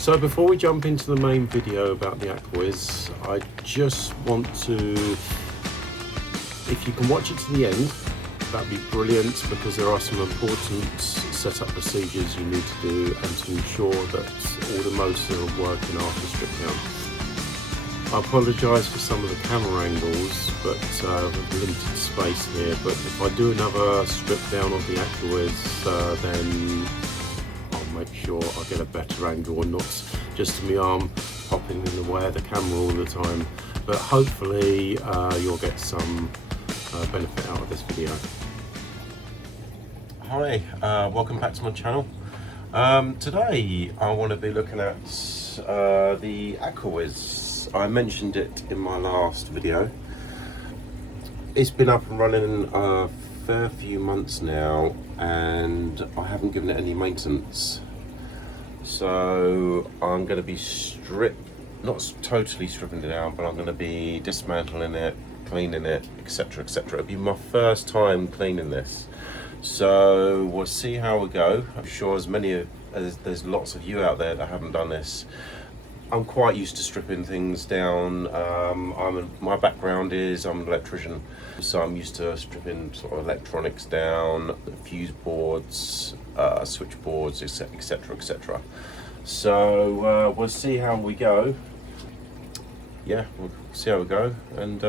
So before we jump into the main video about the AquaWiz, I just want to, if you can watch it to the end, that'd be brilliant, because there are some important setup procedures you need to do and to ensure that all the motors are working after strip down. I apologise for some of the camera angles, but with limited space here, but if I do another strip down of the AquaWiz, then make sure I get a better angle and not just my arm popping in the way of the camera all the time. But hopefully you'll get some benefit out of this video. Hi, welcome back to my channel. Today I want to be looking at the AquaWiz. I mentioned it in my last video. It's been up and running a fair few months now, and I haven't given it any maintenance. So I'm going to be not totally stripping it down, but I'm going to be dismantling it, cleaning it, etc, etc. It'll be my first time cleaning this, so we'll see how we go. I'm sure there's lots of you out there that haven't done this. I'm quite used to stripping things down. My background is I'm an electrician, so I'm used to stripping sort of electronics down, fuse boards, switch boards, etc, etc. So we'll see how we go. Yeah, we'll see how we go, and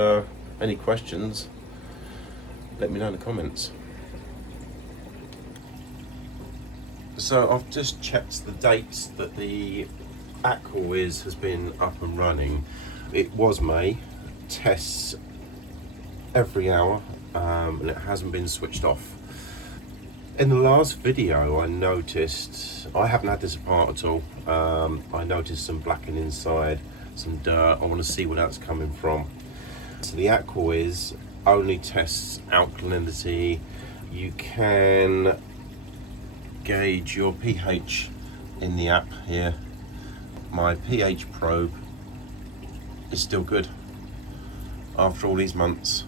any questions, let me know in the comments. So I've just checked the dates that the AquaWiz has been up and running. It was May, tests every hour, and it hasn't been switched off. In the last video I noticed, I haven't had this apart at all, I noticed some blacking inside, some dirt. I want to see where that's coming from. So the AquaWiz only tests alkalinity. You can gauge your pH in the app here. My pH probe is still good after all these months.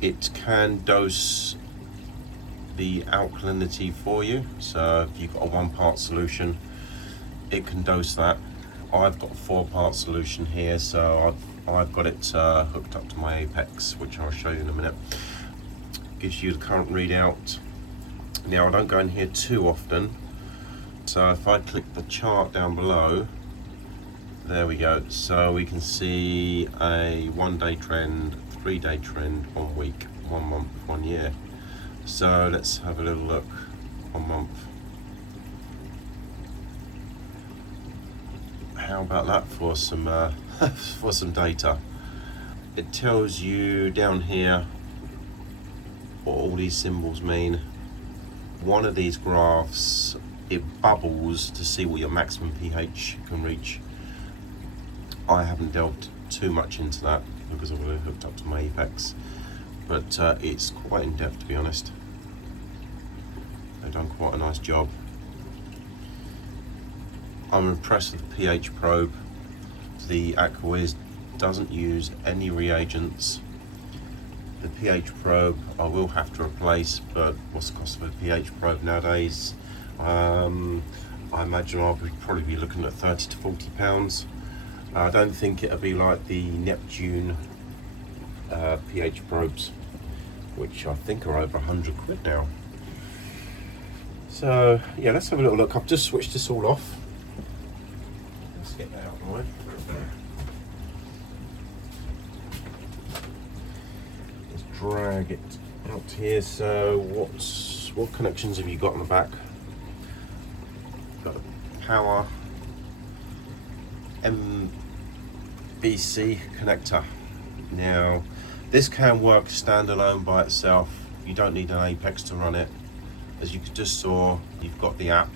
It can dose the alkalinity for you, so if you've got a 1-part solution, it can dose that. I've got a 4-part solution here, so I've got it hooked up to my Apex, which I'll show you in a minute. Gives you the current readout. Now I don't go in here too often, so if I click the chart down below, there we go. So we can see a 1-day trend, 3-day trend, 1 week, 1 month, 1 year. So let's have a little look. 1 month. How about that for some for some data? It tells you down here what all these symbols mean. One of these graphs, it bubbles to see what your maximum pH can reach. I haven't delved too much into that because I've got it hooked up to my Apex, but it's quite in depth, to be honest. They've done quite a nice job. I'm impressed with the pH probe. The AquaWiz doesn't use any reagents. The pH probe I will have to replace, but what's the cost of a pH probe nowadays? I imagine I would probably be looking at 30 to 40 pounds. I don't think it'll be like the Neptune pH probes, which I think are over 100 quid now. So yeah, let's have a little look. I've just switched this all off. Let's get that out of the way. Let's drag it out here. So what connections have you got on the back? Got a power MBC connector. Now this can work standalone by itself. You don't need an Apex to run it. As you just saw, you've got the app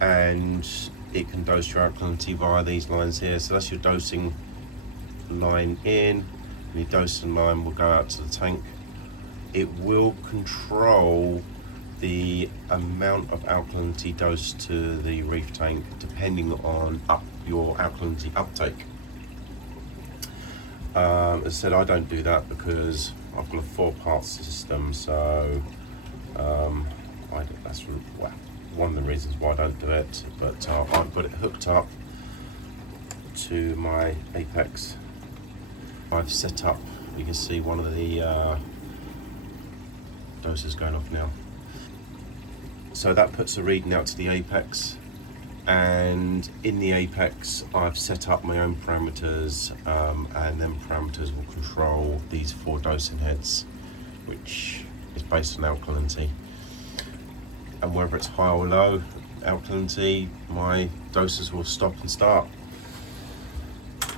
and it can dose your alkalinity via these lines here. So that's your dosing line in, and your dosing line will go out to the tank. It will control the amount of alkalinity dosed to the reef tank depending on your alkalinity uptake. As I said, I don't do that because I've got a 4-part system, so That's one of the reasons why I don't do it. But I've got it hooked up to my Apex. I've set up. You can see one of the doses going off now. So that puts the reading out to the Apex, and in the Apex I've set up my own parameters, and then parameters will control these 4 dosing heads, which is based on alkalinity, and whether it's high or low alkalinity, my doses will stop and start.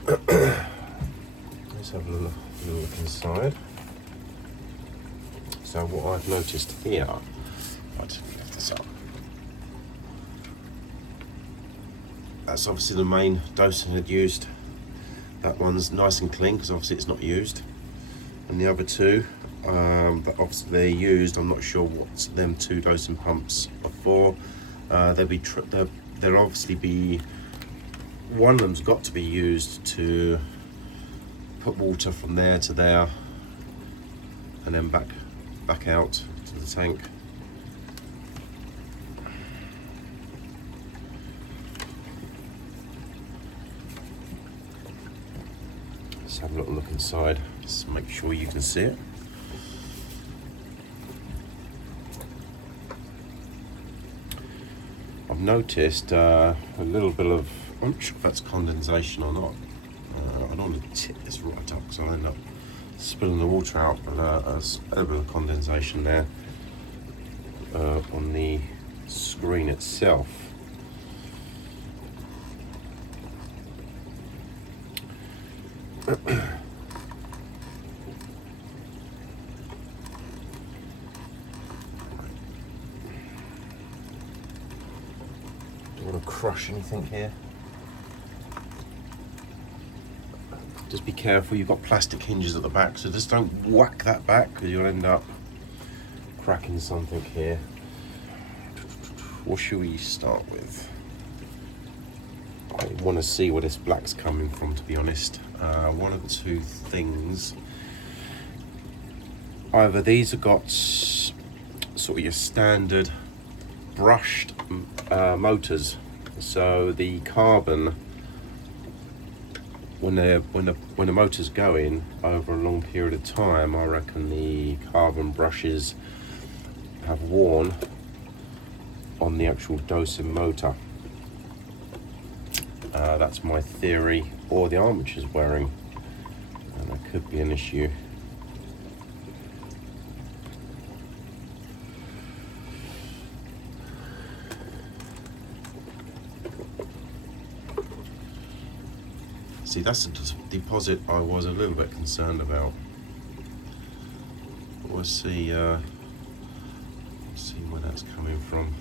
Let's have a little look inside. So what I've noticed here, I just lift this up. That's obviously the main dosing head used. That one's nice and clean because obviously it's not used. And the other 2, that obviously they're used. I'm not sure what them 2 dosing pumps are for. There'll obviously be, one of them's got to be used to put water from there to there, and then back out to the tank. Let's have a little look inside, just make sure you can see it. I've noticed a little bit of, I'm not sure if that's condensation or not. I don't want to tip this right up because I'll end up spilling the water out, but there's a little bit of condensation there on the screen itself. Don't want to crush anything here. Just be careful, you've got plastic hinges at the back, so just don't whack that back because you'll end up cracking something here. What should we start with? I want to see where this black's coming from, to be honest. One of the 2 things, either these have got sort of your standard brushed motors, so the carbon, when the motor's going over a long period of time, I reckon the carbon brushes have worn on the actual dosing motor. That's my theory, or the armature's wearing, and that could be an issue. See, that's a deposit I was a little bit concerned about. But we'll see where that's coming from.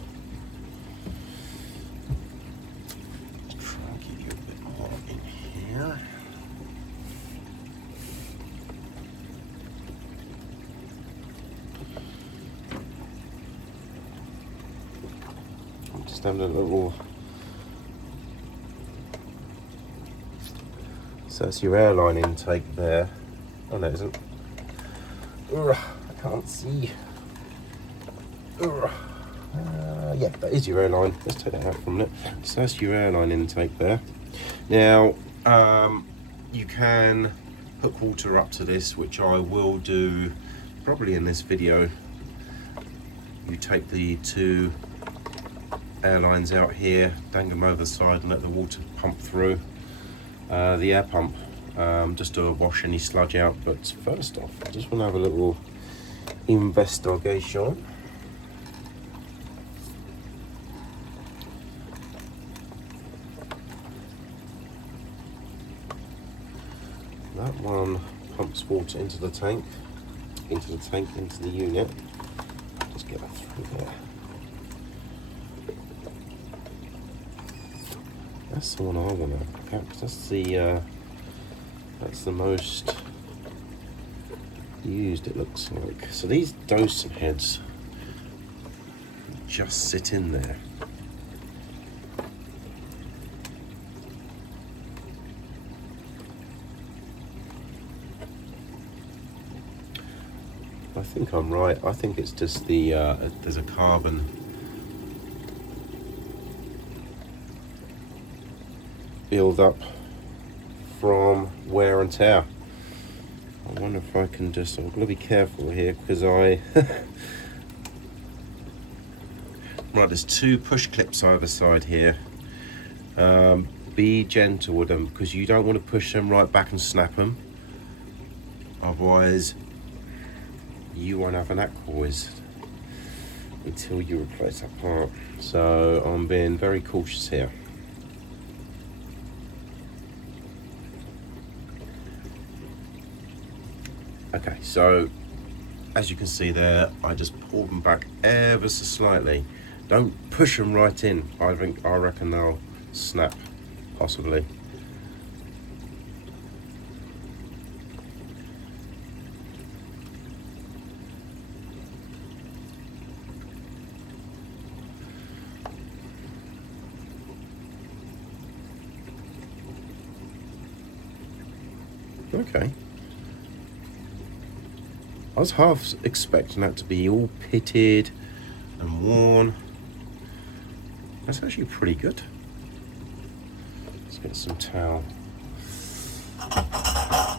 Let's try and give you a bit more in here. I'm just having a little. So that's your airline intake there. Oh no, it isn't. I can't see. Yeah, that is your airline. Let's take that out from it. So that's your airline intake there. Now, you can hook water up to this, which I will do probably in this video. You take the 2 airlines out here, dang them over the side and let the water pump through the air pump, just to wash any sludge out. But first off, I just want to have a little investigation. That one pumps water into the tank, into the unit. Just get that through there. That's the one I want to look at, because that's the most used, it looks like. So these dosing heads just sit in there. think I'm right. I think it's just the there's a carbon build up from wear and tear. I wonder if I can just, I'm going to be careful here because right, there's 2 push clips either side here. Be gentle with them because you don't want to push them right back and snap them, otherwise you won't have an AquaWiz until you replace that part. So I'm being very cautious here. Okay, so as you can see there, I just pulled them back ever so slightly. Don't push them right in. I reckon they'll snap, possibly. Okay. I was half expecting that to be all pitted and worn. That's actually pretty good. Let's get some towel. I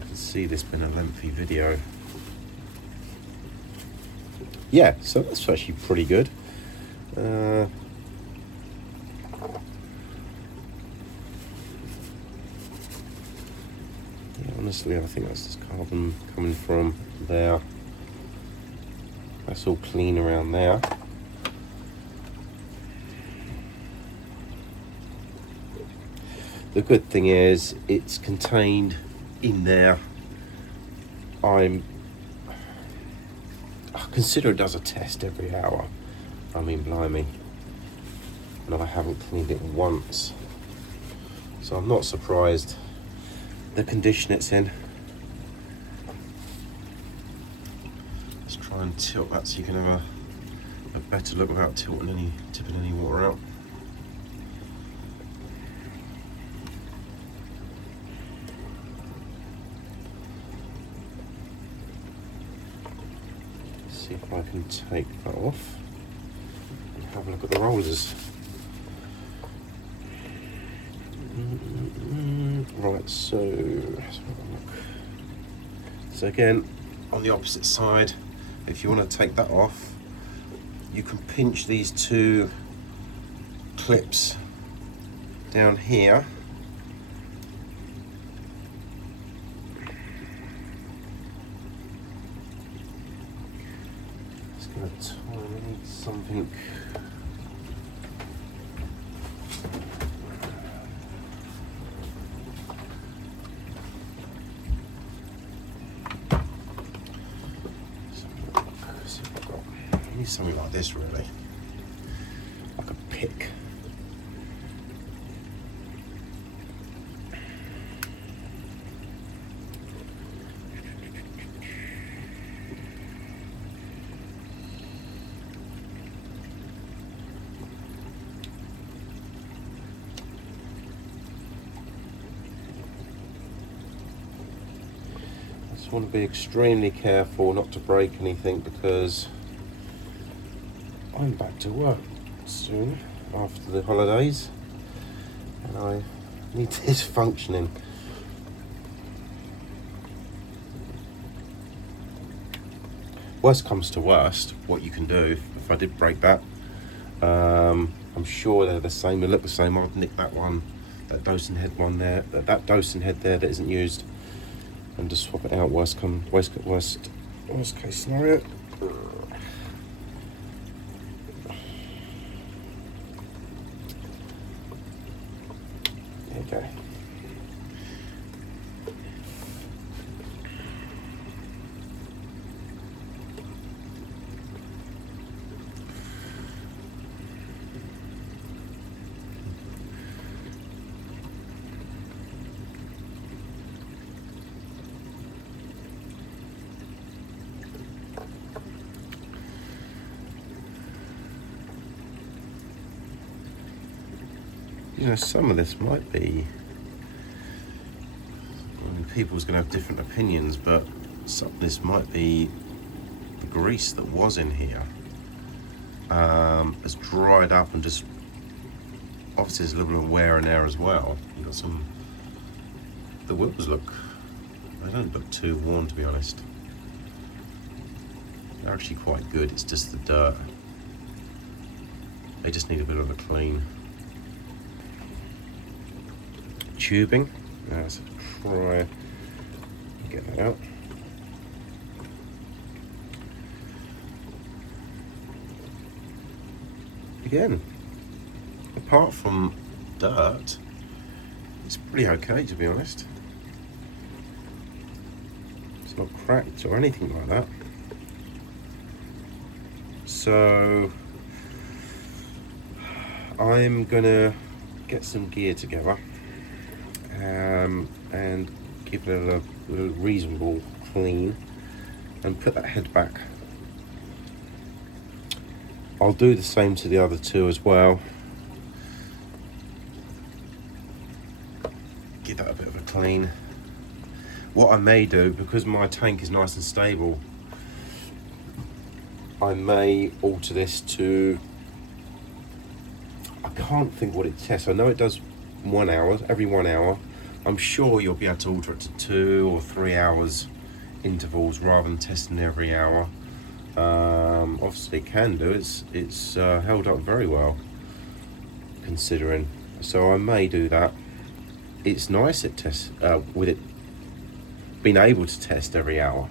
can see this been a lengthy video. Yeah, so that's actually pretty good. Honestly, I think that's just carbon coming from there. That's all clean around there. The good thing is it's contained in there. I consider it does a test every hour. I mean, blimey. And I haven't cleaned it once. So I'm not surprised the condition it's in. Let's try and tilt that so you can have a better look without tipping any water out. See if I can take that off and have a look at the rollers. Right, so let's have a look. So again, on the opposite side, if you want to take that off, you can pinch these 2 clips down here. Just gonna need something. Something like this, really, like a pick. I just want to be extremely careful not to break anything because I'm back to work soon after the holidays and I need this functioning. Worst comes to worst, what you can do if I did break that, I'm sure they're the same, they look the same. I'll nick that one, that dosing head one there, that dosing head there that isn't used, and just swap it out. Worst case scenario. Okay. You know, some of this might be and people's going to have different opinions, but this might be the grease that was in here has dried up, and just obviously there's a little bit of wear and tear as well. You've got some, the wheels they don't look too worn, to be honest. They're actually quite good, it's just the dirt. They just need a bit of a clean. Tubing, let's try and get that out. Again, apart from dirt, it's pretty okay, to be honest. It's not cracked or anything like that. So I'm gonna get some gear together and give it a reasonable clean and put that head back. I'll do the same to the other two as well. Give that a bit of a clean. What I may do, because my tank is nice and stable, I may alter this to, I can't think what it tests. I know it does 1 hour, every 1 hour. I'm sure you'll be able to alter it to 2 or 3 hours intervals rather than testing every hour. Obviously it can do, it's held up very well considering, so I may do that. It's nice at test with it being able to test every hour,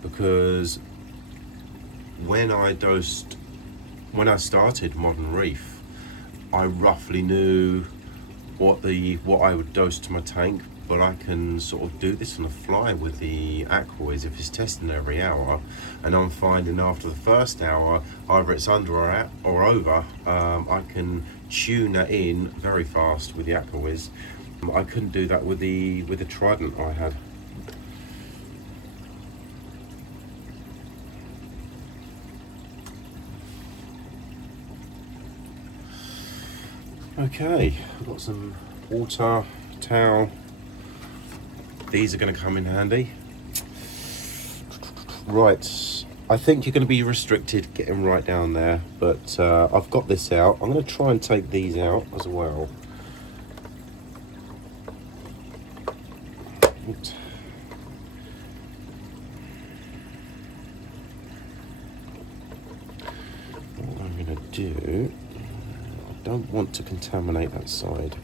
because when I started Modern Reef, I roughly knew what I would dose to my tank, but I can sort of do this on the fly with the AquaWiz if it's testing every hour, and I'm finding after the first hour, either it's under or over, I can tune that in very fast with the AquaWiz. I couldn't do that with the Trident I had. Okay, I've got some water, towel. These are going to come in handy. Right, I think you're going to be restricted getting right down there, but I've got this out. I'm going to try and take these out as well. Oops. What I'm going to do, I don't want to contaminate that side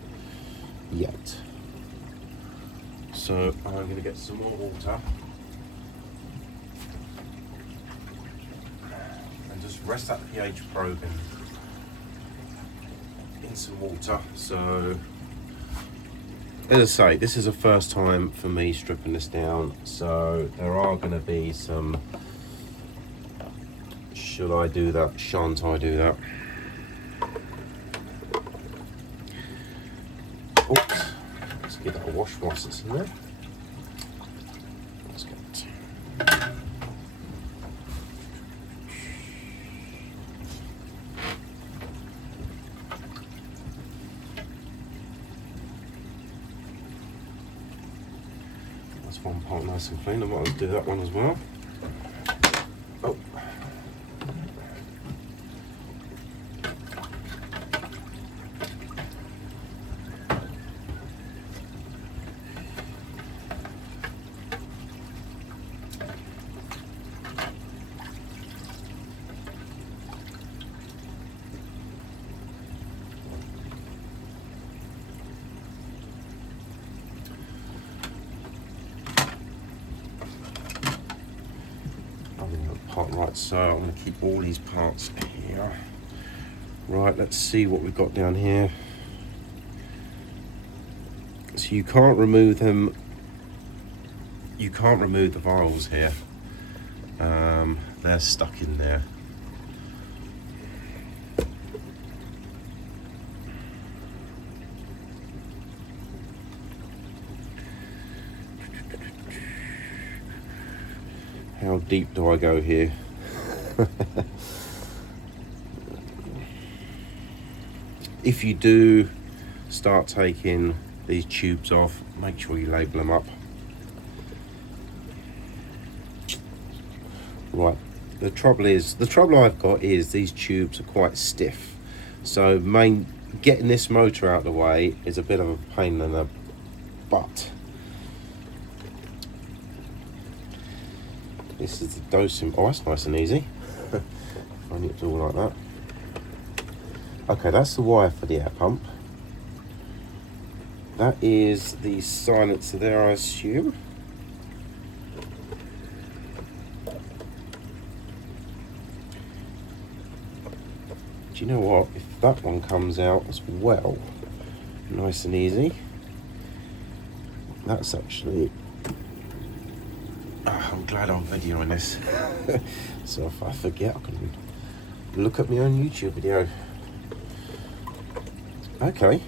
yet. So I'm going to get some more water and just rest that pH probe in some water. So as I say, this is the first time for me stripping this down, so there are going to be some should I do that, shan't I do that. Oops. Let's give that a wash whilst it's in there. Let's get it. That's one part nice and clean. I might do that one as well. Oh. Right, so I'm going to keep all these parts here. Right, let's see what we've got down here. So you can't remove them. You can't remove the vials here. They're stuck in there. How deep do I go here? If you do start taking these tubes off, make sure you label them up. Right, the trouble I've got is these tubes are quite stiff, so getting this motor out of the way is a bit of a pain in the butt. This is the dosing. Oh, that's nice and easy. I need to do all like that. Okay, that's the wire for the air pump. That is the silencer there, I assume. Do you know what? If that one comes out as well, nice and easy. That's actually... I'm glad I'm videoing this. So if I forget, I can look at my own YouTube video. Okay,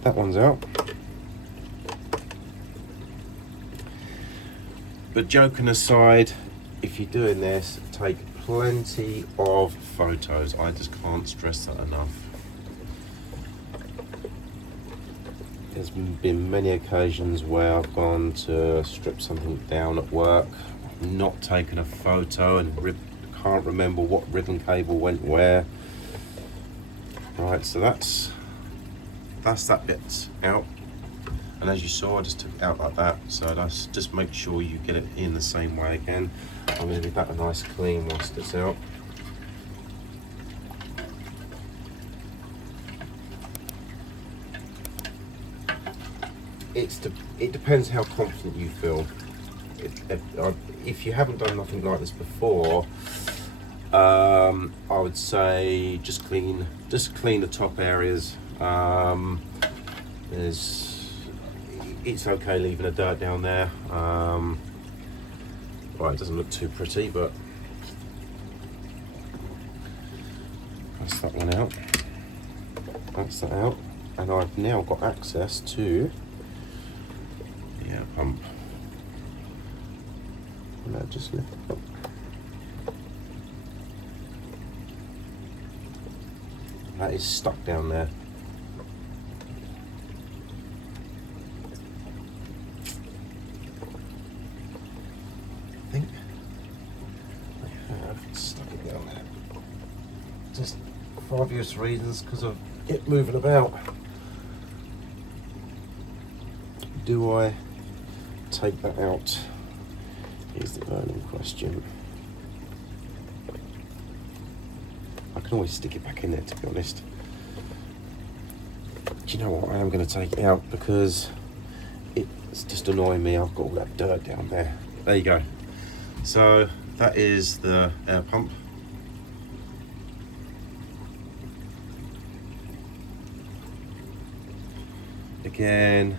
that one's out. But joking aside, if you're doing this, take plenty of photos. I just can't stress that enough. There's been many occasions where I've gone to strip something down at work, not taken a photo, and can't remember what ribbon cable went where. Right, so that's that bit out. And as you saw, I just took it out like that. So that's just make sure you get it in the same way again. I'm going to give that a nice clean whilst it's out. It depends how confident you feel. If you haven't done nothing like this before, I would say just clean the top areas. It's okay leaving the dirt down there. Right, it doesn't look too pretty, but that's that one out. That's that out, and I've now got access to the air pump. And that just lift up. That is stuck down there. I think I have stuck it down there. Just for obvious reasons, because of it moving about. Do I take that out? Here's the burning question. I can always stick it back in there, to be honest. Do you know what? I am going to take it out because it's just annoying me. I've got all that dirt down there. There you go. So that is the air pump. Again,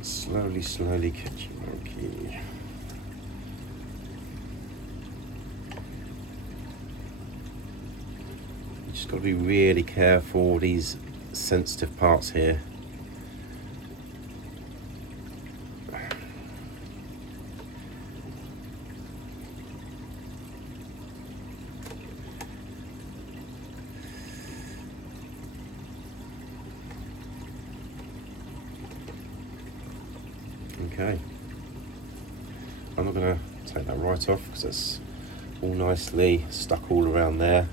slowly catchy monkey. You just got to be really careful, these sensitive parts here. Okay, I'm not going to take that right off because it's all nicely stuck all around there.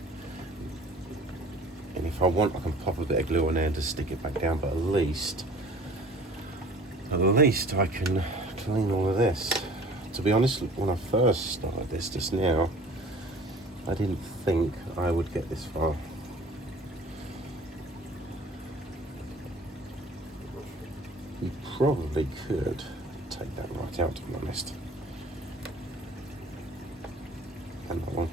And if I want, I can pop a bit of glue on there and just stick it back down, but at least I can clean all of this. To be honest, when I first started this just now, I didn't think I would get this far. You probably could take that right out, to be honest. And that one.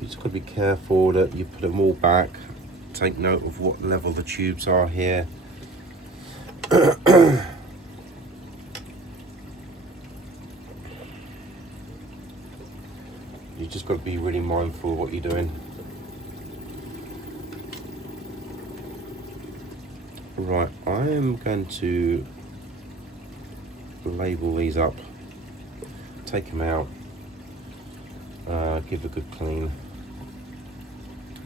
You just got to be careful that you put them all back. Take note of what level the tubes are here. You just got to be really mindful of what you're doing. Right, I am going to label these up, take them out, give a good clean.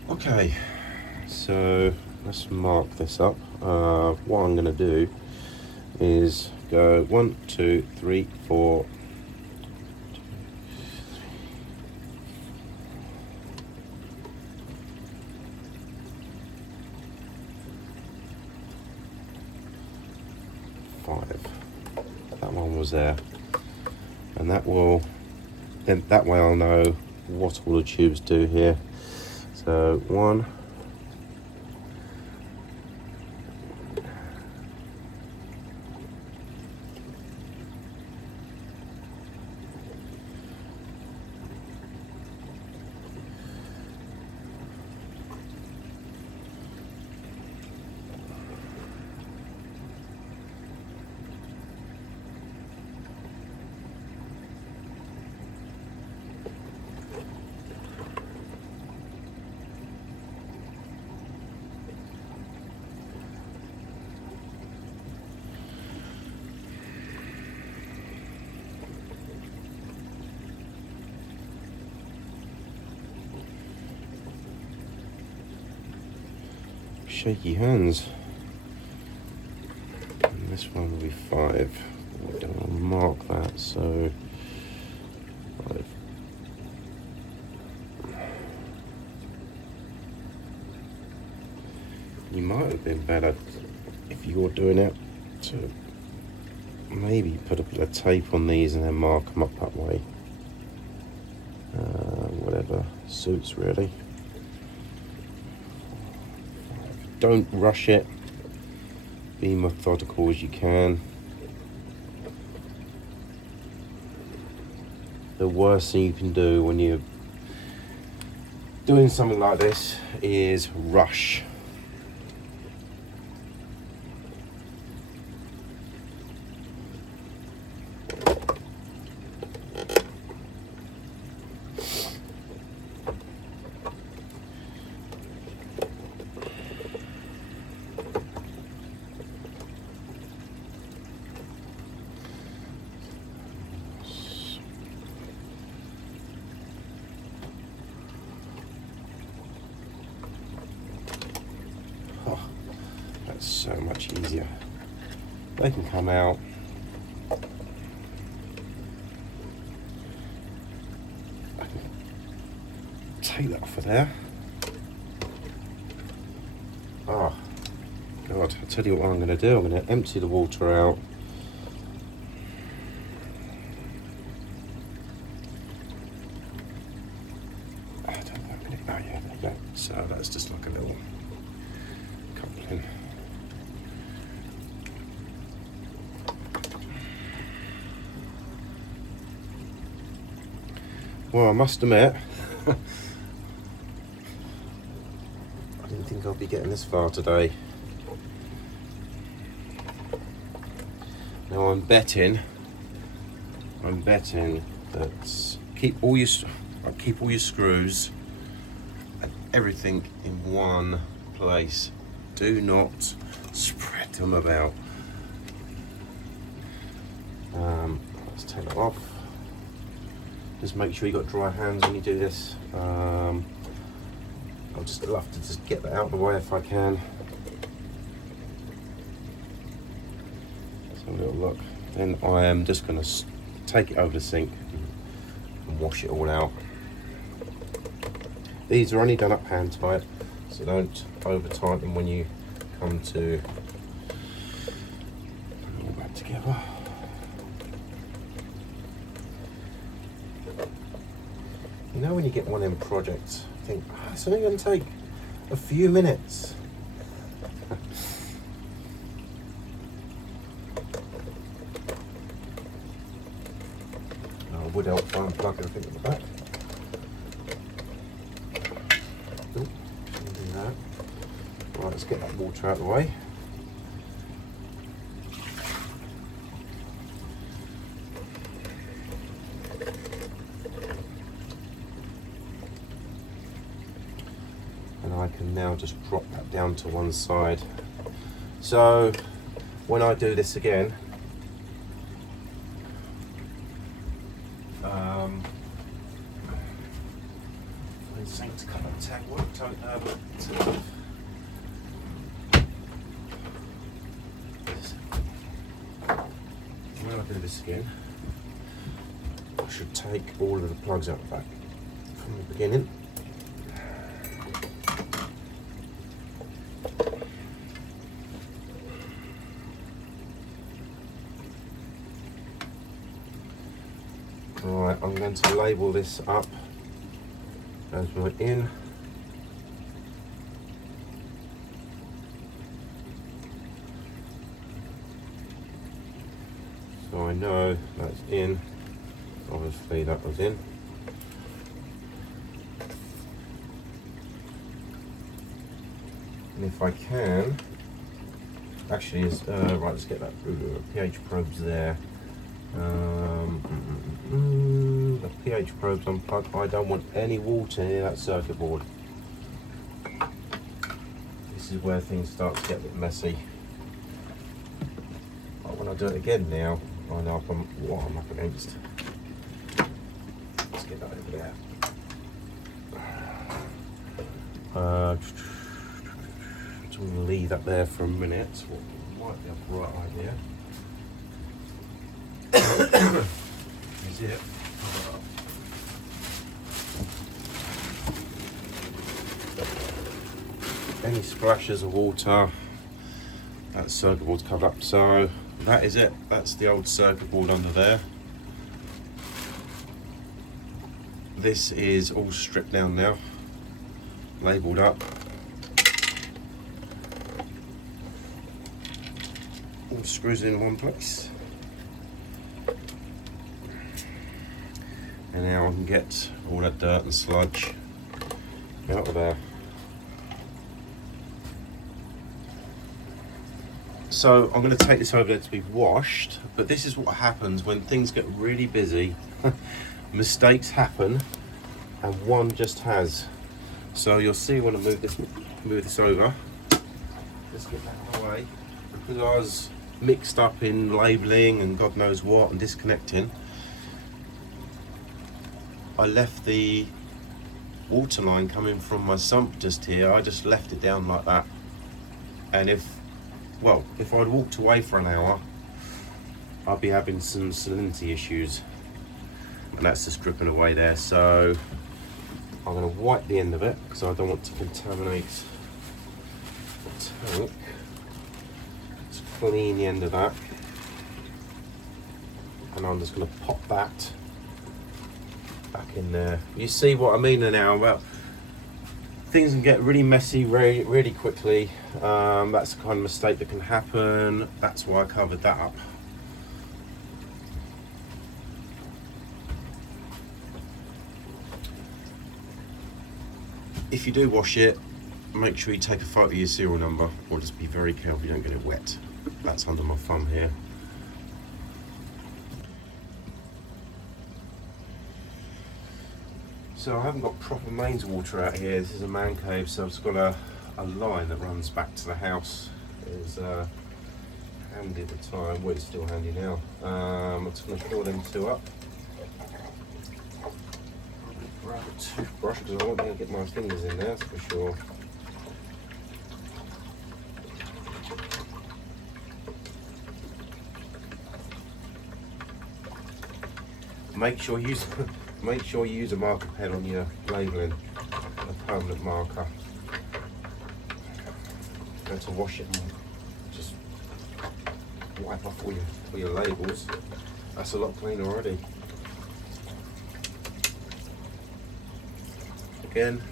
Okay, so let's mark this up. What I'm going to do is go 1, 2, 3, 4. That one was there, and that will then, that way I'll know what all the tubes do here. So 1, shaky hands. And this one will be 5. I'll mark that, so 5. You might have been better if you were doing it to maybe put a bit of tape on these and then mark them up that way. Whatever suits, really. Don't rush it. Be methodical as you can. The worst thing you can do when you're doing something like this is rush. That's so much easier. They can come out. I can take that off of there. Oh God, I'll tell you what I'm going to do. I'm going to empty the water out. I don't know. Oh yeah, there you go. So that's just like a little coupling. Well, I must admit, I didn't think I'd be getting this far today. Now I'm betting that keep all your screws and everything in one place. Do not spread them about. Let's take that off. Just make sure you got dry hands when you do this. I'll just love to just get that out of the way if I can. Let's have a little look. Then I am just going to take it over the sink and wash it all out. These are only done up hand tight, so don't over tighten them when you come to put it all back together. You know when you get one in projects, you think, oh, it's only going to take a few minutes. I would help try and plug everything at the back. Ooh, shouldn't do that. Right, let's get that water out of the way. And I can now just drop that down to one side. So when I do this again, this again. I should take all of the plugs out the back from the beginning. Right, I'm going to label this up as my in. So I know that's in. Obviously that was in. And if I can, actually, right, let's get that pH probes there. The pH probes unplugged. I don't want any water near that circuit board. This is where things start to get a bit messy. But when I do it again now, I know what I'm up against. Let's get that over there. So we'll leave that there for a minute. What might be a right idea is it. Any splashes of water, that circuit board's covered up. So that is it. That's the old circuit board under there. This is all stripped down now, labelled up. All screws in one place. And now I can get all that dirt and sludge out of there. So I'm going to take this over there to be washed, but this is what happens when things get really busy. Mistakes happen, and one just has. So you'll see when I move this over. Just get that out of the way, because I was mixed up in labelling and God knows what and disconnecting. I left the water line coming from my sump just here. I just left it down like that, and if I'd walked away for an hour, I'd be having some salinity issues, and that's just dripping away there. So I'm going to wipe the end of it because I don't want to contaminate the tank. Let's clean the end of that, and I'm just going to pop that back in there. You see what I mean now about things can get really messy really quickly. That's the kind of mistake that can happen. That's why I covered that up. If you do wash it, make sure you take a photo of your serial number, or just be very careful you don't get it wet. That's under my thumb here. So I haven't got proper mains water out here. This is a man cave, so I've just got a line that runs back to the house. It was handy at the time. Well, it's still handy now. I'm just going to fill them two up. Grab a toothbrush because I won't be able to get my fingers in there, that's for sure. Make sure you use a marker pen on your labelling, a permanent marker. Go to wash it and just wipe off all your labels. That's a lot cleaner already. Again,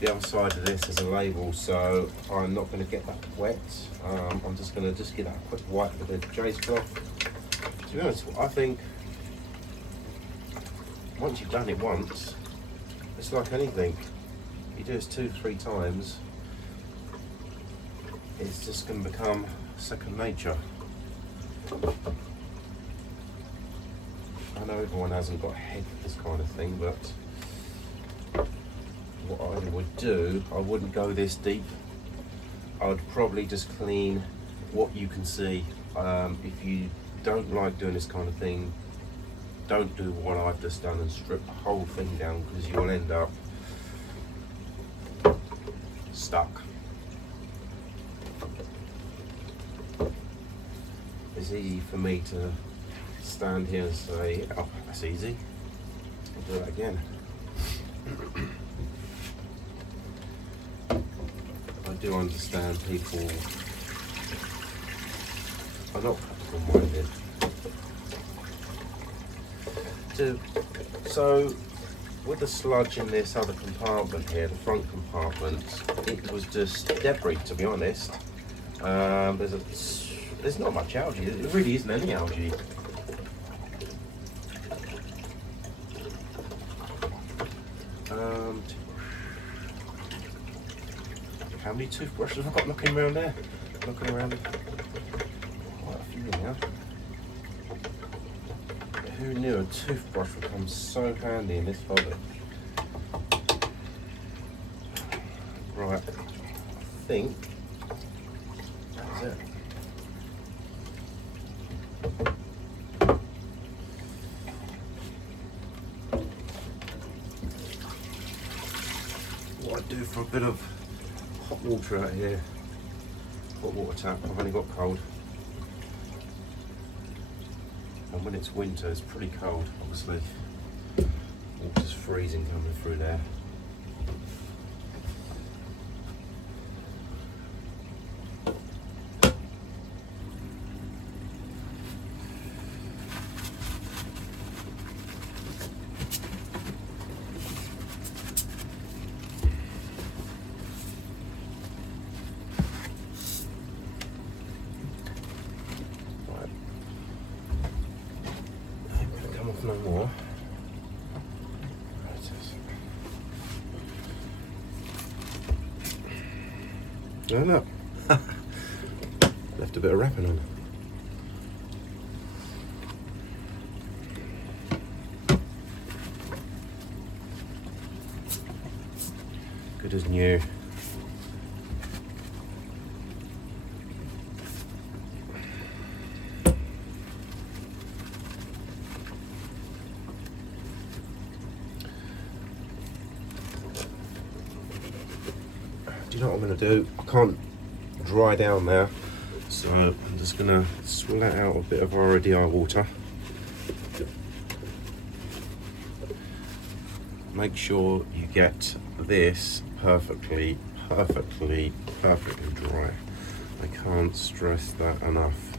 the other side of this is a label, so I'm not going to get that wet. I'm just going to give that a quick wipe with a J's cloth. To be honest, I think once you've done it once, it's like anything. You do this 2-3 times, it's just going to become second nature. I know everyone hasn't got a head for this kind of thing, but what I would do, I wouldn't go this deep. I would probably just clean what you can see. If you don't like doing this kind of thing, don't do what I've just done and strip the whole thing down, because you'll end up stuck. It's easy for me to stand here and say, oh, that's easy. I'll do that again. I do understand people are not practical minded. So with the sludge in this other compartment here, the front compartment, it was just debris, to be honest. There's not much algae. There really isn't any algae. How many toothbrushes have I got looking around there? Looking around, quite a few now. Who knew a toothbrush would come so handy in this hobby? Right, I think that's it. What I do for a bit of hot water out here, hot water tap. I've only got cold, and when it's winter it's pretty cold, obviously. Water's freezing coming through there. No more. No, no. Left a bit of wrapping on. Good as new. Do you know what I'm going to do? I can't dry down now, so I'm just going to swill out a bit of RODI water. Make sure you get this perfectly dry. I can't stress that enough.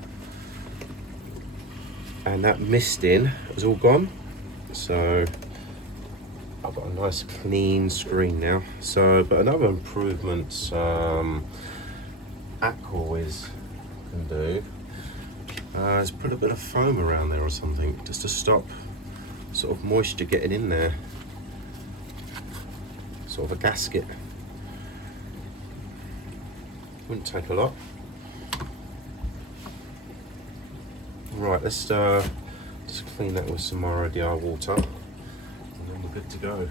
And that misting is all gone, so I've got a nice clean screen now. So, but another improvement AquaWiz can do is put a bit of foam around there or something, just to stop sort of moisture getting in there. Sort of a gasket. Wouldn't take a lot. Right, let's just clean that with some RODI water. And then we're good to go.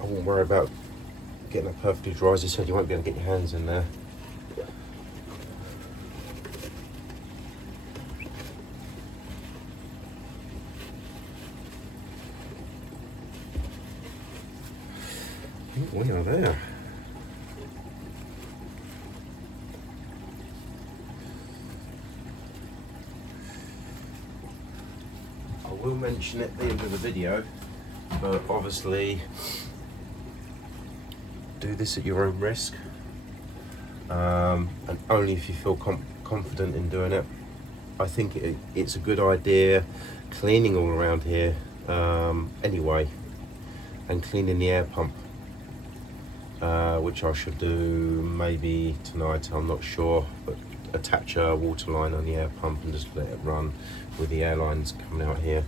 I won't worry about getting it perfectly dry. As you said, you won't be able to get your hands in there. I think we are there. I will mention it at the end of the video, but obviously do this at your own risk, and only if you feel confident in doing it. I think it's a good idea cleaning all around here anyway, and cleaning the air pump, which I should do maybe tonight, I'm not sure, but attach a water line on the air pump and just let it run with the air lines coming out here.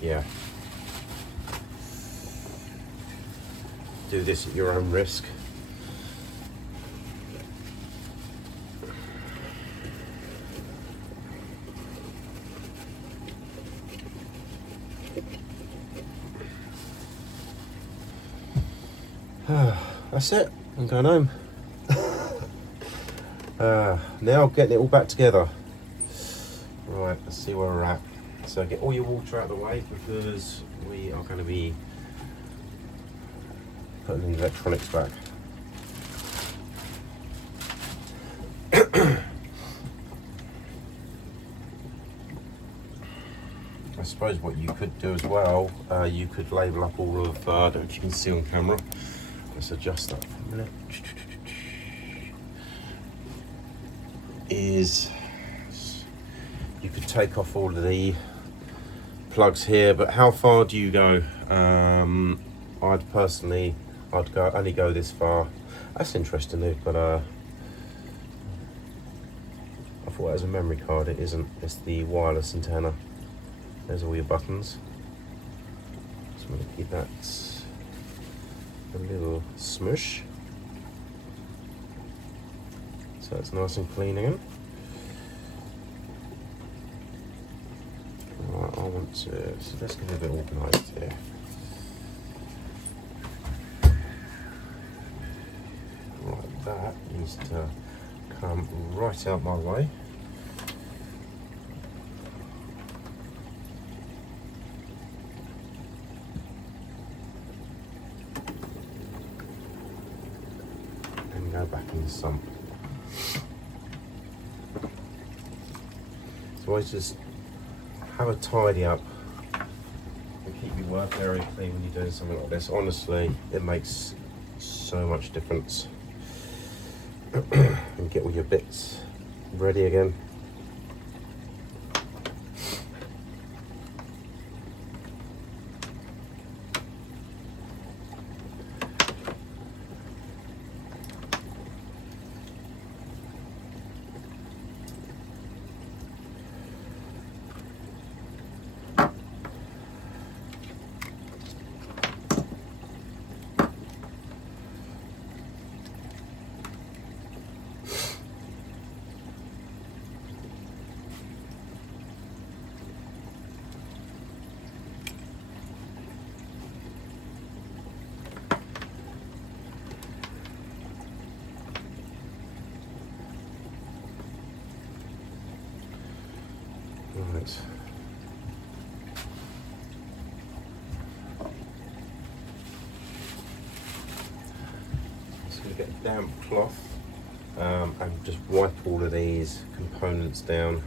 Yeah. Do this at your own risk. that's it. I'm going home. Now getting it all back together. Right, let's see where we're at. So get all your water out of the way because we are going to be putting the electronics back. I suppose what you could do as well, you could label up all of, I don't know if you can see on camera. Let's adjust that for a minute. Is you could take off all of the plugs here, but how far do you go? I'd only go this far. That's interesting, they've got a, I thought it was a memory card. It isn't, it's the wireless antenna. There's all your buttons. So I'm going to keep that a little smush, so it's nice and clean again. Right, I want to, so let's get a bit organised here. Right, that needs to come right out my way. And go back in the sump. So always just have a tidy up and keep your work area clean when you're doing something like this. Honestly, it makes so much difference. And get all your bits ready again. Right. So we get a damp cloth and just wipe all of these components down.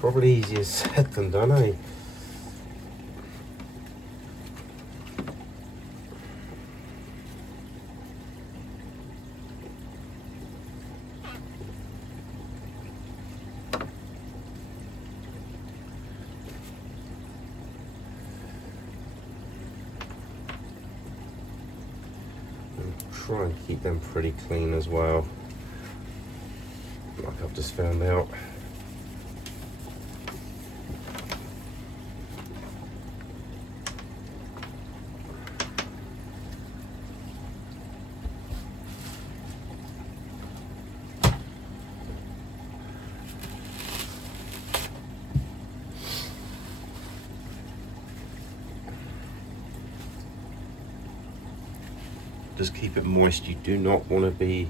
Probably easier said than done, eh? And try and keep them pretty clean as well, like I've just found out. Just keep it moist. You do not want to be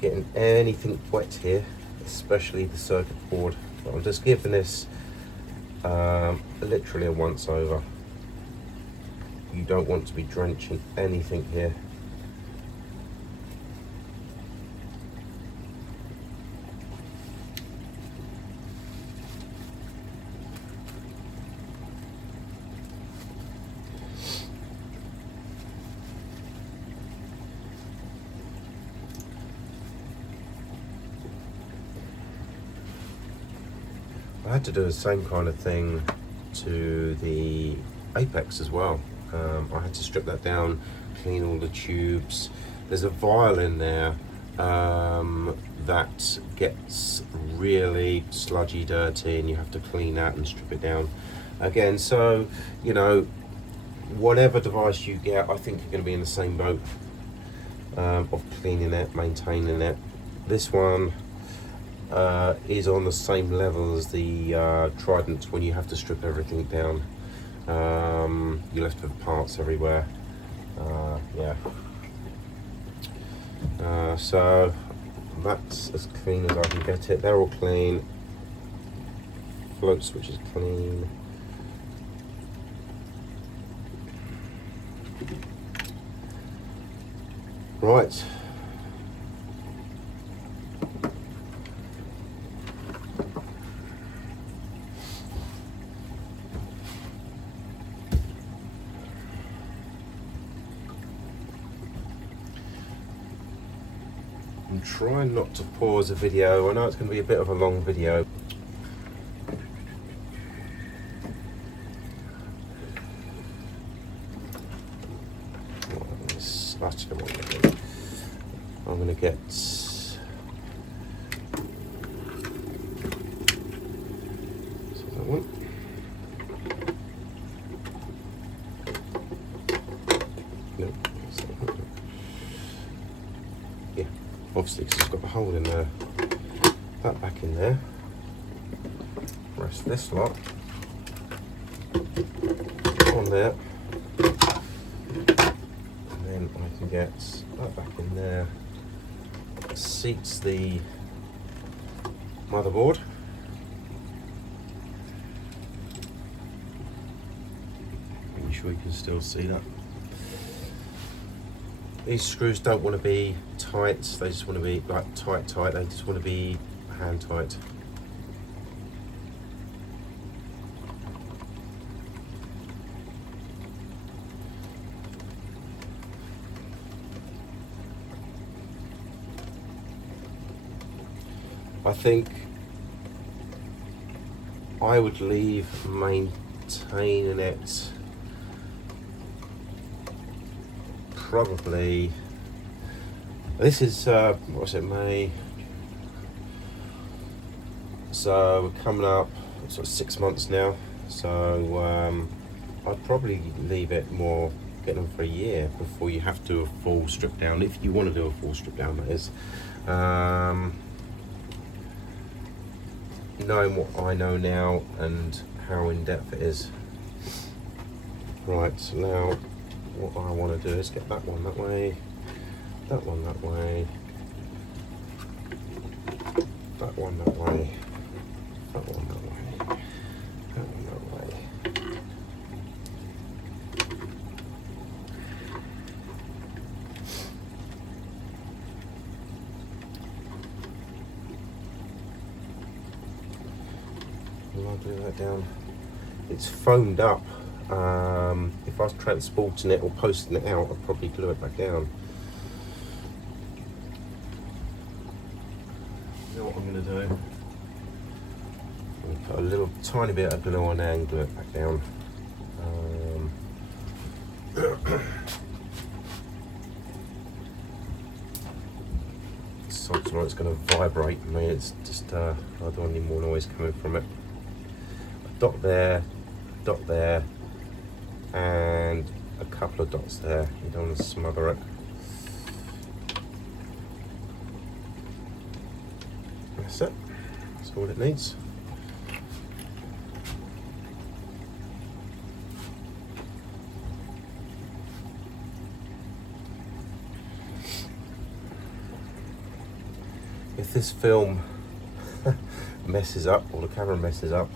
getting anything wet here, especially the circuit board. So I'm just giving this literally a once over. You don't want to be drenching anything here. I had to do the same kind of thing to the apex as well. I had to strip that down, clean all the tubes. There's a vial in there that gets really sludgy, dirty, and you have to clean that and strip it down again. So, you know, whatever device you get, I think you're going to be in the same boat of cleaning it, maintaining it. This one is on the same level as the Trident when you have to strip everything down. You're left with parts everywhere. Yeah. So that's as clean as I can get it. They're all clean. Float switch is clean. Right. I'm trying not to pause the video. I know it's going to be a bit of a long video. I'm going to get that one. No, yeah, obviously because it's got the hole in there. That back in there. Rest this lot on there. And I can get that back in there. Seats the motherboard. Make sure you can still see that. These screws don't want to be tight, they just want to be like tight, they just want to be hand tight. I think I would leave maintaining it probably, this is what's it, May, so we're coming up sort of 6 months now, so I'd probably leave it more, get them for a year before you have to do a full strip down, if you want to do a full strip down, that is. Knowing what I know now and how in depth it is. Right, so now what I want to do is get that one that way, that one that way, that one that way, that one that way, that one that way. I'll do that down. It's foamed up. If I was transporting it or posting it out, I'd probably glue it back down. You know what I'm going to do? I'm going to put a little tiny bit of glue on there and glue it back down. Something like it's going to vibrate. I mean, it's just I don't want any more noise coming from it. A dot there, and a couple of dots there. You don't want to smother it. That's it. That's all it needs. If this film messes up or the camera messes up,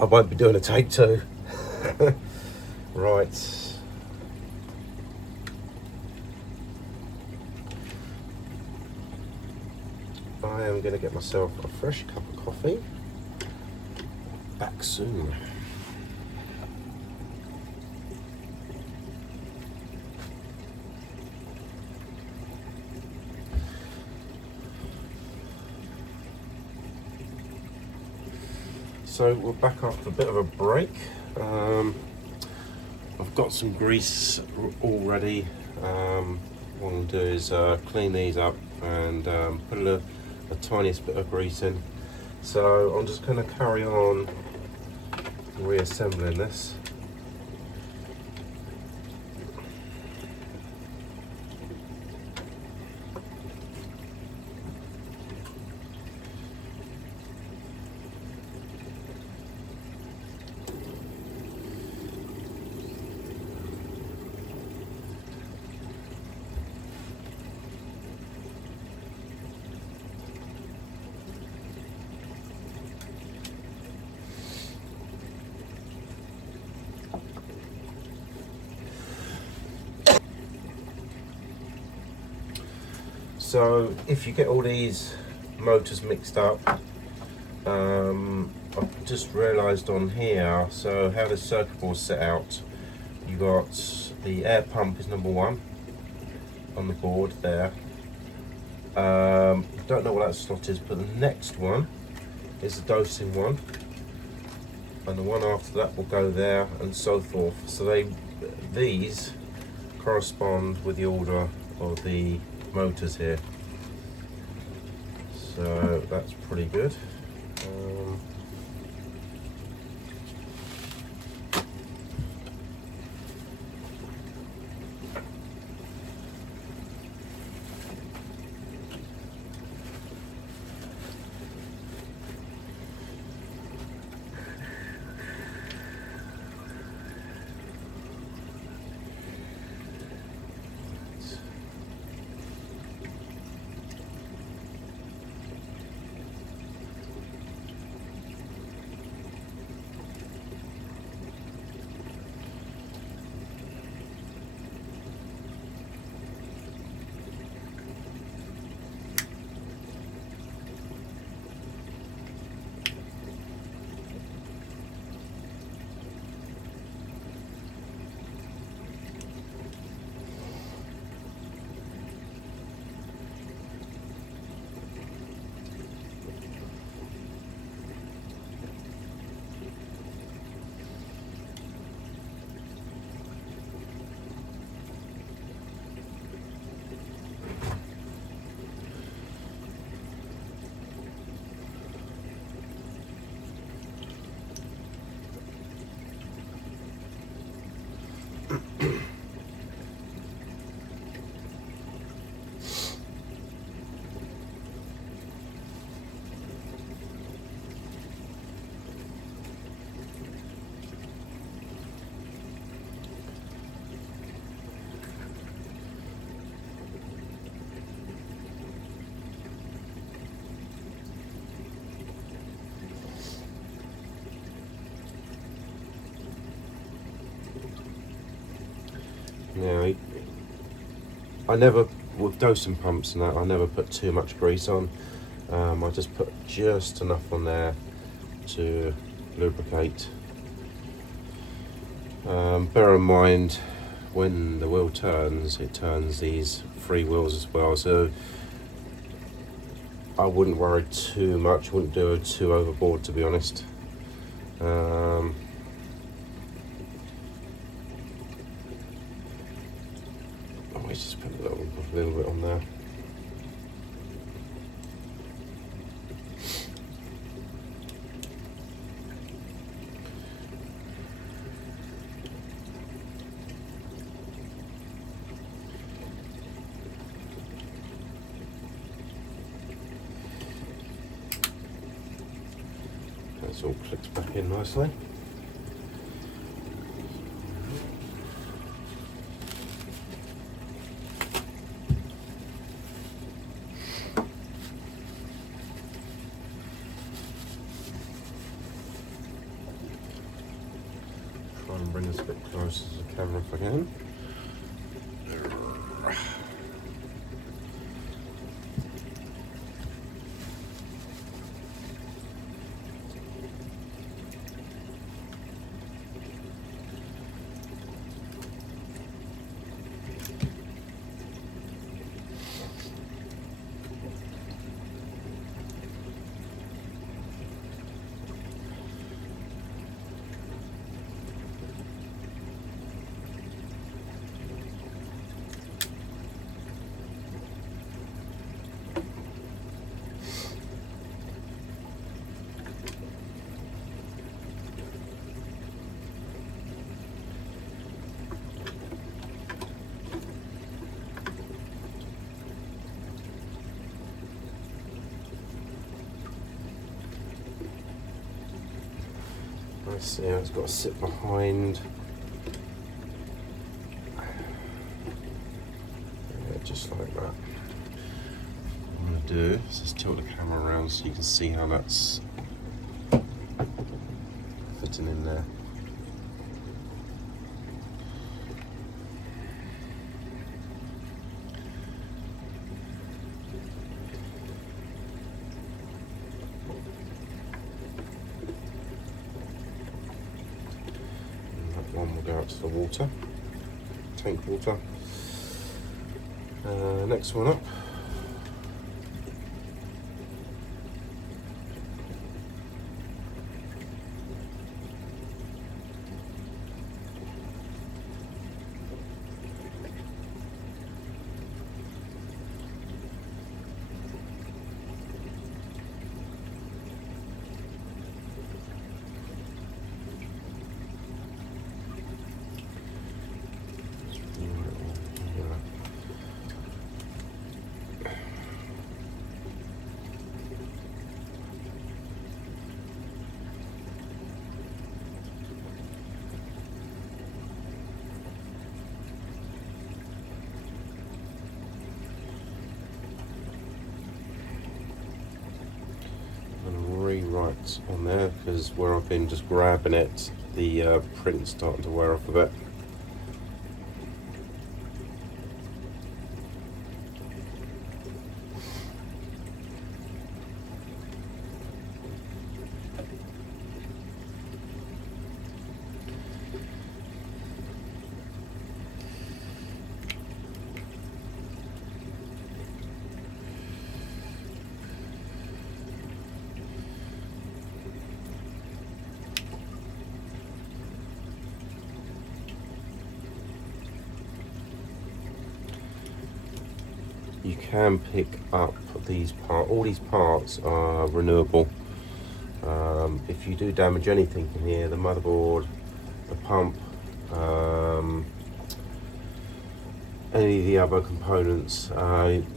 I won't be doing a take two. Right. I am going to get myself a fresh cup of coffee. Back soon. So we're back after a bit of a break. I've got some grease all ready. What I'm going to do is clean these up, and put a tiniest bit of grease in. So I'm just going to carry on reassembling this. So if you get all these motors mixed up, I've just realised on here, so how the circuit board's set out, you got the air pump is number 1 on the board there. Don't know what that slot is, but the next one is the dosing one, and the one after that will go there, and so forth. So these correspond with the order of the motors here, so that's pretty good. Now, I never, with dosing pumps and that, I never put too much grease on. I just put just enough on there to lubricate. Bear in mind, when the wheel turns, it turns these 3 wheels as well, so I wouldn't worry too much, wouldn't do it too overboard, to be honest. Let's just put a little bit on there. That's all clicks back in nicely. Try and bring this a bit closer to the camera if I can. I see how it's got to sit behind. Yeah, just like that. What I'm going to do is just tilt the camera around so you can see how that's fitting in there. One will go out to the water, tank water. Next one up. Rewrite on there because where I've been just grabbing it, the print's starting to wear off a bit. You can pick up these parts. All these parts are renewable. If you do damage anything in here, the motherboard, the pump, any of the other components,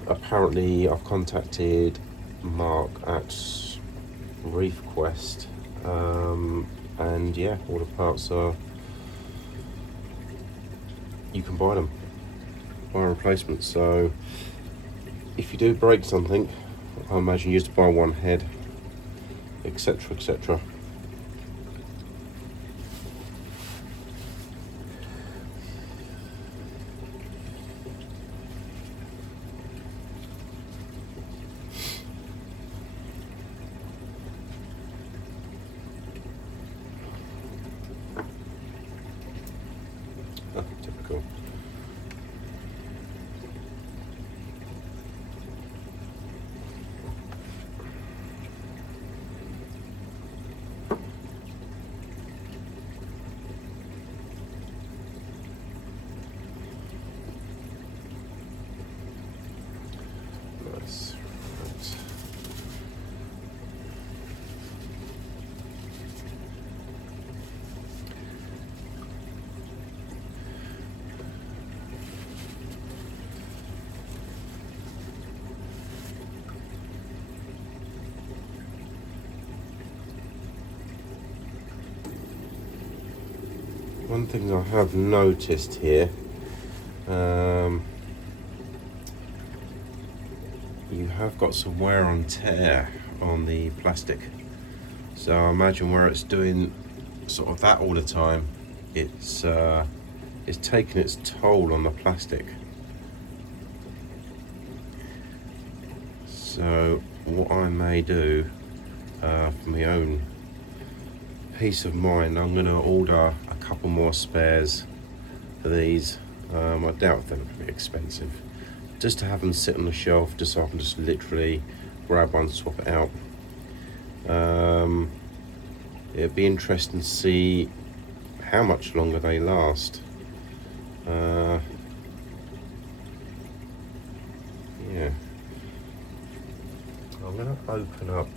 apparently I've contacted Mark at ReefQuest, and yeah, all the parts are, you can buy them, buy replacements. So if you do break something, I imagine you have to buy one head, etc, etc. Oh, typical. Nice. Right. One thing I have noticed here, you have got some wear and tear on the plastic. So I imagine where it's doing sort of that all the time, it's taking its toll on the plastic. So what I may do, for my own peace of mind, I'm going to order a couple more spares for these. I doubt they're going to be expensive, just to have them sit on the shelf, just so I can just literally grab one, swap it out. It'd be interesting to see how much longer they last. Yeah, I'm going to open up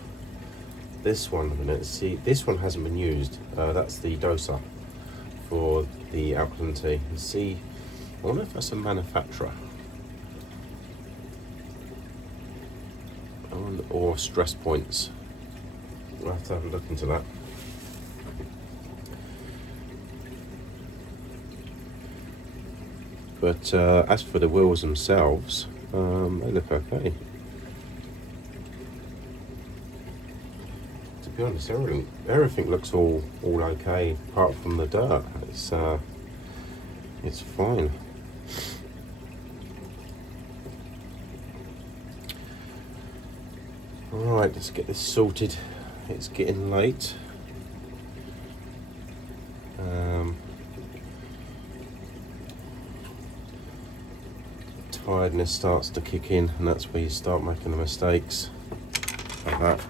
this one a minute. See, this one hasn't been used. That's the doser for the alkaline tea. And see, I wonder if that's a manufacturer. Or stress points. We'll have to have a look into that. but as for the wheels themselves, they look okay. To be honest, everything looks all okay apart from the dirt. It's fine. Right, let's get this sorted. It's getting late. Tiredness starts to kick in, and that's where you start making the mistakes like that.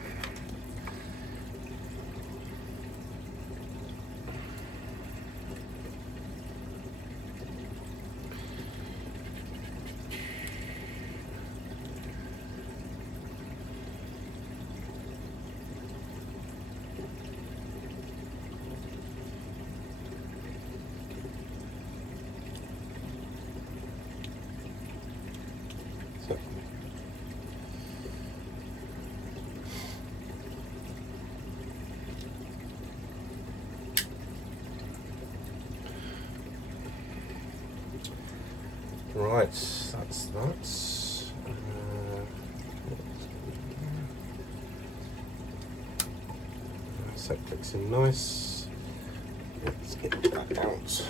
So, right, that's that. So that clicks in nice. Let's get that out.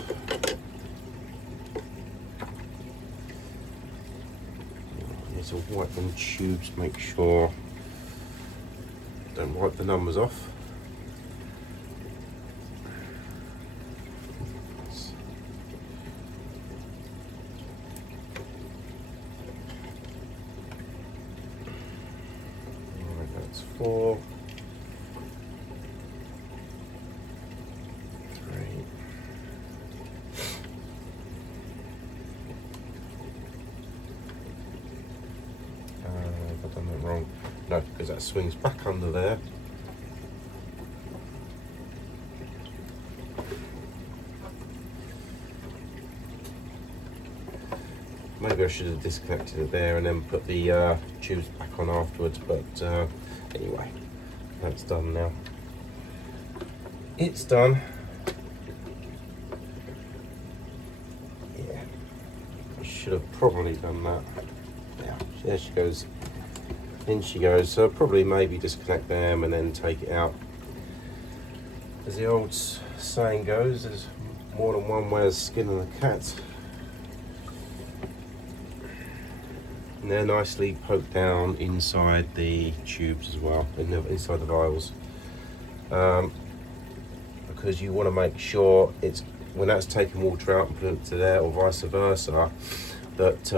Need to wipe them tubes, make sure don't wipe the numbers off. Right, that's 4, 3. Have I done that wrong? No, because that swings back under there. Maybe I should have disconnected it there and then put the tubes back on afterwards, but anyway, that's done now. It's done. Yeah, I should have probably done that. Yeah, there she goes. In she goes. So probably maybe disconnect them and then take it out. As the old saying goes, there's more than one way of skinning a cat. And they're nicely poked down inside the tubes as well, inside the vials, because you want to make sure it's when that's taking water out and putting it to there, or vice versa, that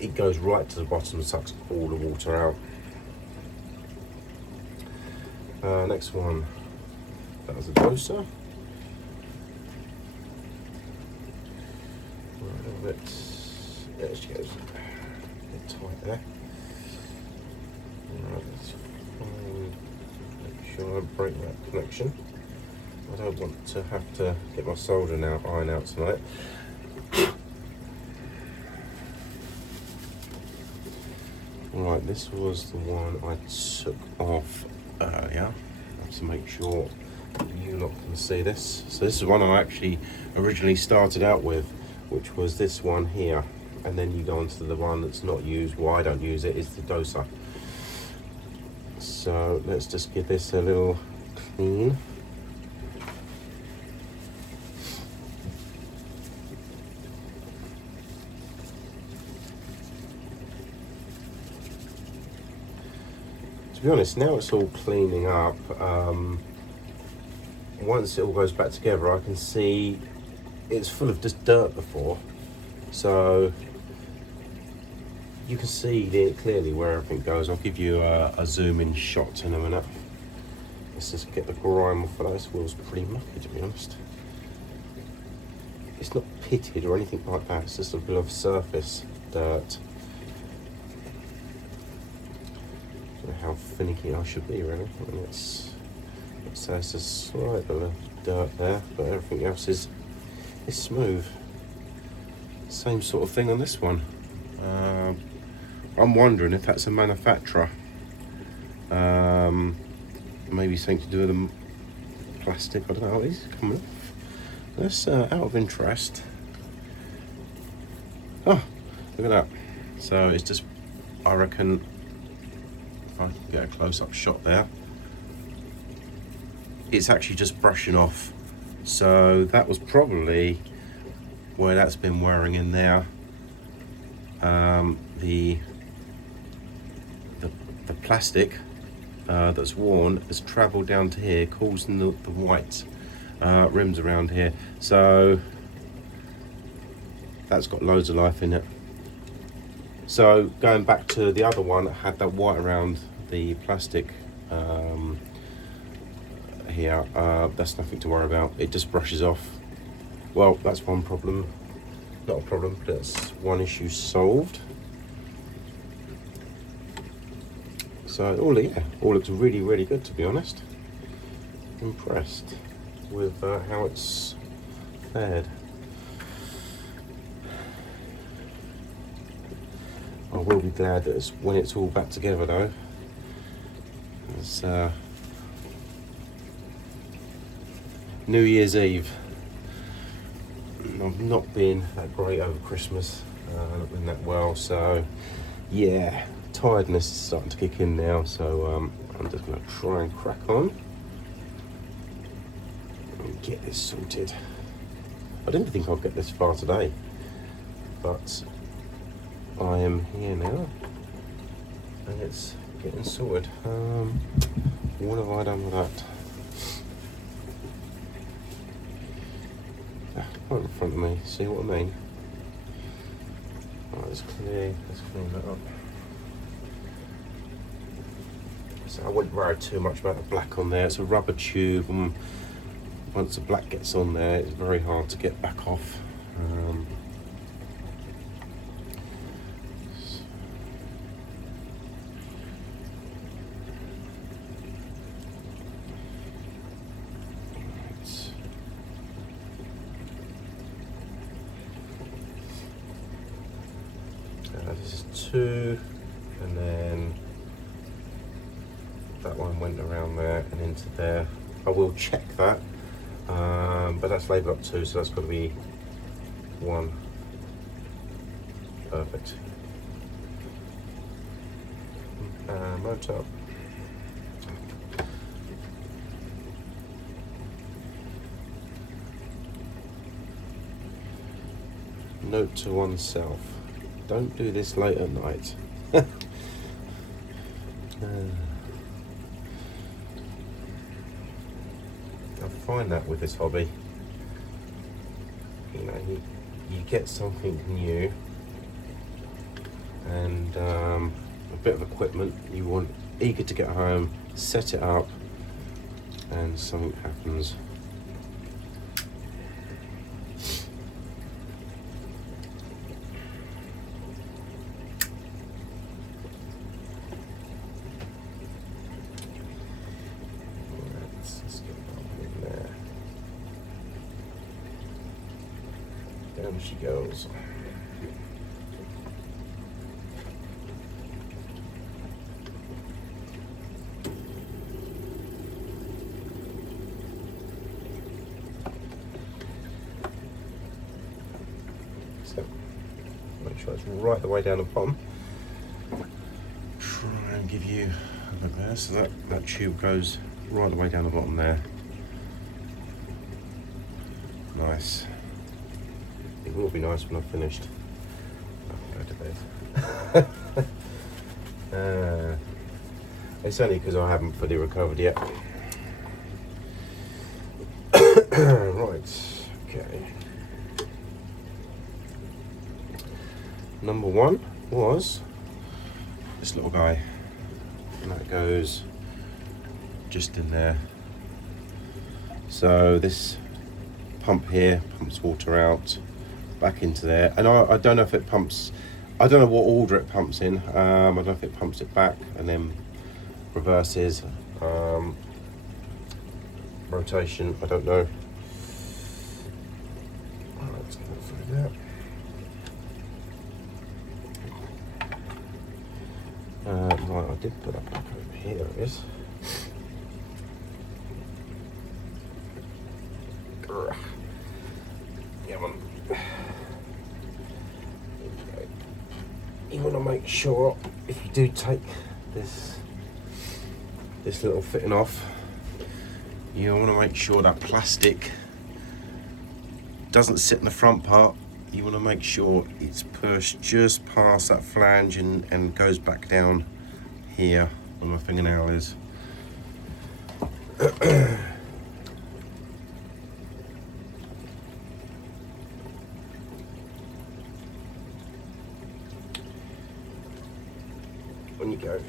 it goes right to the bottom and sucks all the water out. Next one, that was a doser. A little bit. There she goes. A bit tight there. Right, let's make sure I don't break that connection. I don't want to have to get my soldering iron out tonight. Right, this was the one I took off earlier. I have to make sure you lot can see this. So this is one I actually originally started out with, which was this one here. And then you go on to the one that's not used. Why I don't use it is the doser. So let's just give this a little clean. To be honest, now it's all cleaning up. Once it all goes back together, I can see it's full of just dirt before. So you can see clearly where everything goes. I'll give you a zoom in shot in a minute. Let's just get the grime off of those wheels. Pretty mucky, to be honest. It's not pitted or anything like that, it's just a bit of surface dirt. I don't know how finicky I should be, really. I mean, let's say it's a slight bit of dirt there, but everything else is smooth. Same sort of thing on this one. I'm wondering if that's a manufacturer. Maybe something to do with the plastic. I don't know how these coming off. That's out of interest. Look at that. So it's just, I reckon, if I can get a close-up shot there, it's actually just brushing off. So that was probably where that's been wearing in there. The plastic that's worn has travelled down to here, causing the white rims around here. So that's got loads of life in it. So going back to the other one that had that white around the plastic here, that's nothing to worry about. It just brushes off. Well, that's one problem. Not a problem, but that's one issue solved. So all looks really, really good, to be honest. Impressed with how it's fared. I will be glad that when it's all back together though. It's New Year's Eve. I've not been that great over Christmas, not been that well, so yeah, tiredness is starting to kick in now, so I'm just going to try and crack on and get this sorted. I didn't think I'd get this far today, but I am here now and it's getting sorted. What have I done with that? Right in front of me, see what I mean? Right, let's clean that up. So I wouldn't worry too much about the black on there. It's a rubber tube, and once the black gets on there, it's very hard to get back off. This is 2, and then that one went around there and into there. I will check that, but that's labelled up 2, so that's got to be 1. Perfect. Motor. Note to oneself: don't do this late at night. I find that with this hobby, you know, you get something new and a bit of equipment, you want eager to get home, set it up, and something happens. Down she goes. So make sure it's right the way down the bottom. Try and give you a look there. So that tube goes right the way down the bottom there. Nice. It will be nice when I've finished. I'll go to bed. It's only because I haven't fully recovered yet. Right, okay. Number 1 was this little guy, and that goes just in there. So this pump here pumps water out back into there, and I don't know if it pumps, I don't know what order it pumps in. I don't know if it pumps it back and then reverses, rotation, I don't know. Let's go through that. Right, I did put that back over here, there it is. Yeah, man. Okay, make sure if you do take this little fitting off, you want to make sure that plastic doesn't sit in the front part. You want to make sure it's pushed just past that flange and goes back down here where my fingernail is. When you go.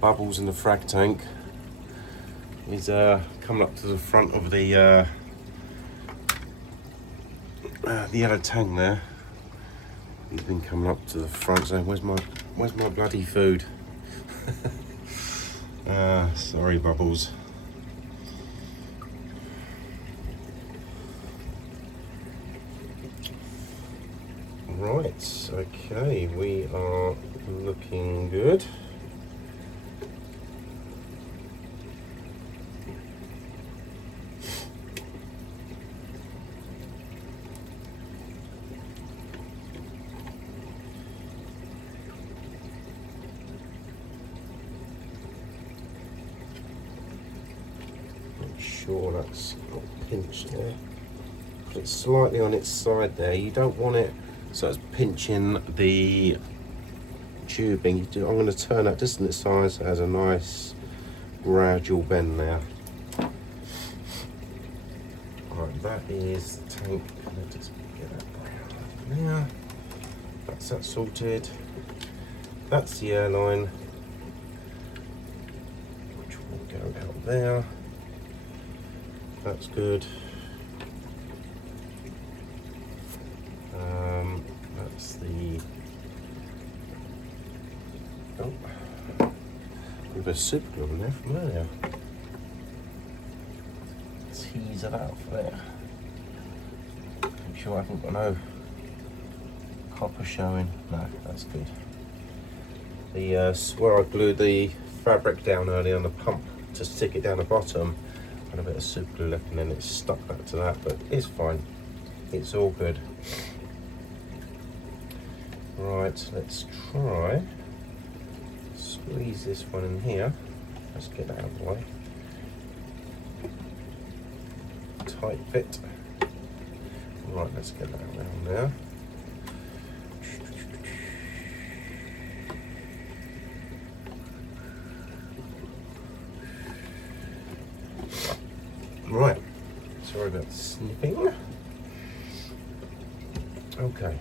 Bubbles in the frag tank is coming up to the front of the yellow tank there. He's been coming up to the front saying, where's my bloody food? Sorry, Bubbles. Right, okay, we are looking good. Sure that's not pinched there. Put it slightly on its side there. You don't want it so it's pinching the tubing. I'm going to turn that just in its size as a nice gradual bend there. Alright, that is the tank. Let's just get that down there. That's that sorted. That's the airline, which will go out there. That's good. That's the a bit of super glue in there from earlier. Tease it out for there. Make sure I haven't got no copper showing. No, that's good. The where I glued the fabric down earlier on the pump to stick it down the bottom, and a bit of super glue left, and then it's stuck back to that, but it's fine. It's all good. Right, let's try squeeze this one in here. Let's get that out of the way. Tight fit. Right, let's get that around there. Right, sorry about the snipping. Okay.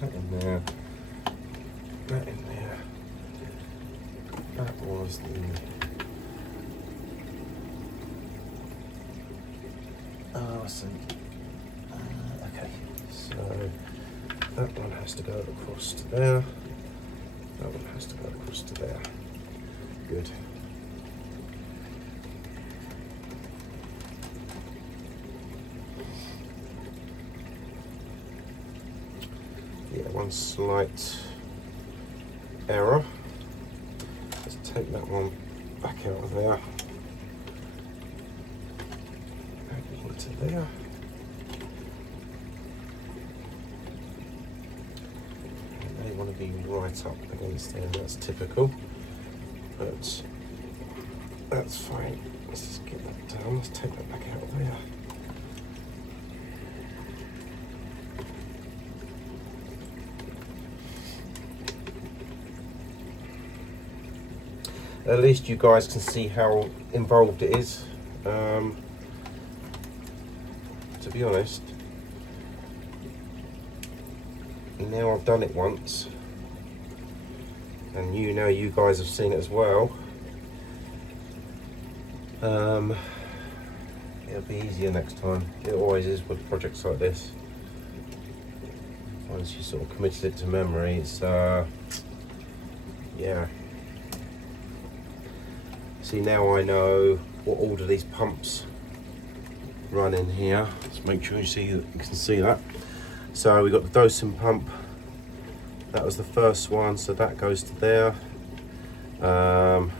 That in there. That in there. That was the okay, so that one has to go across to there. That one has to go across to there. Good. Yeah, one slight error. Let's take that one back out of there. Back into there. They want to be right up against there, that's typical, but that's fine. Let's just get that down, let's take that back out of there. At least you guys can see how involved it is. To be honest, now I've done it once, and you guys have seen it as well. It'll be easier next time. It always is with projects like this. once you sort of committed it to memory, it's yeah. See, now I know what order these pumps run in here. Let's make sure you can see that. So we got the dosing pump. That was the first one, so that goes to there. The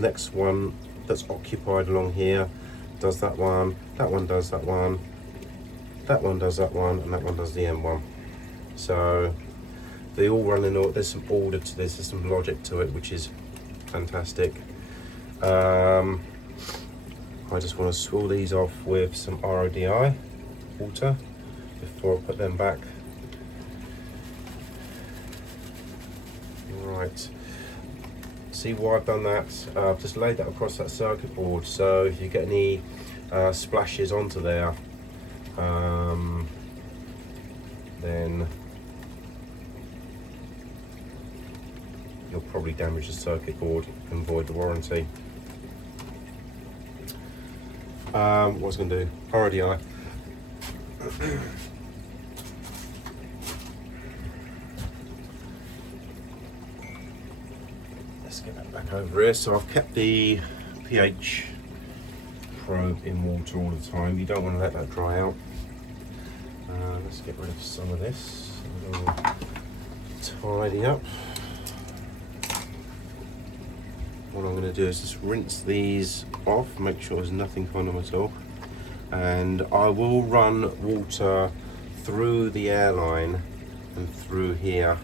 next one that's occupied along here does that one. That one does that one. That one does that one, and that one does the end one. So they all run in order. There's some order to this. There's some logic to it, which is fantastic. I just want to swill these off with some RODI water before I put them back. Right. See why I've done that? I've just laid that across that circuit board, so if you get any splashes onto there, then you'll probably damage the circuit board and void the warranty. What I was going to do, RODI. Let's get that back over here. So I've kept the pH probe in water all the time. You don't want to let that dry out. Let's get rid of some of this. Tidy up. What I'm going to do is just rinse these off, make sure there's nothing on them at all, and I will run water through the airline and through here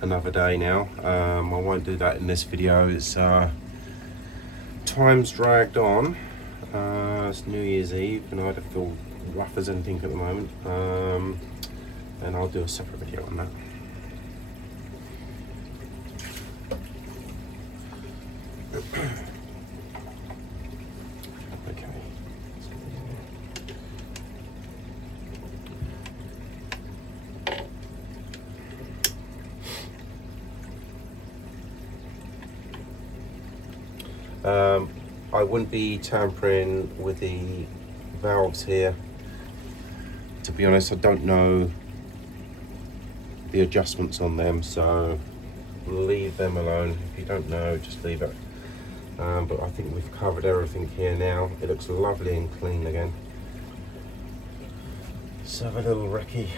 another day now. I won't do that in this video. It's time's dragged on. It's New Year's Eve and I don't feel rough as anything at the moment, and I'll do a separate video on that. Okay. I wouldn't be tampering with the valves here. To be honest, I don't know the adjustments on them, so leave them alone. If you don't know, just leave it. But I think we've covered everything here now. It looks lovely and clean again. Let's have a little recce.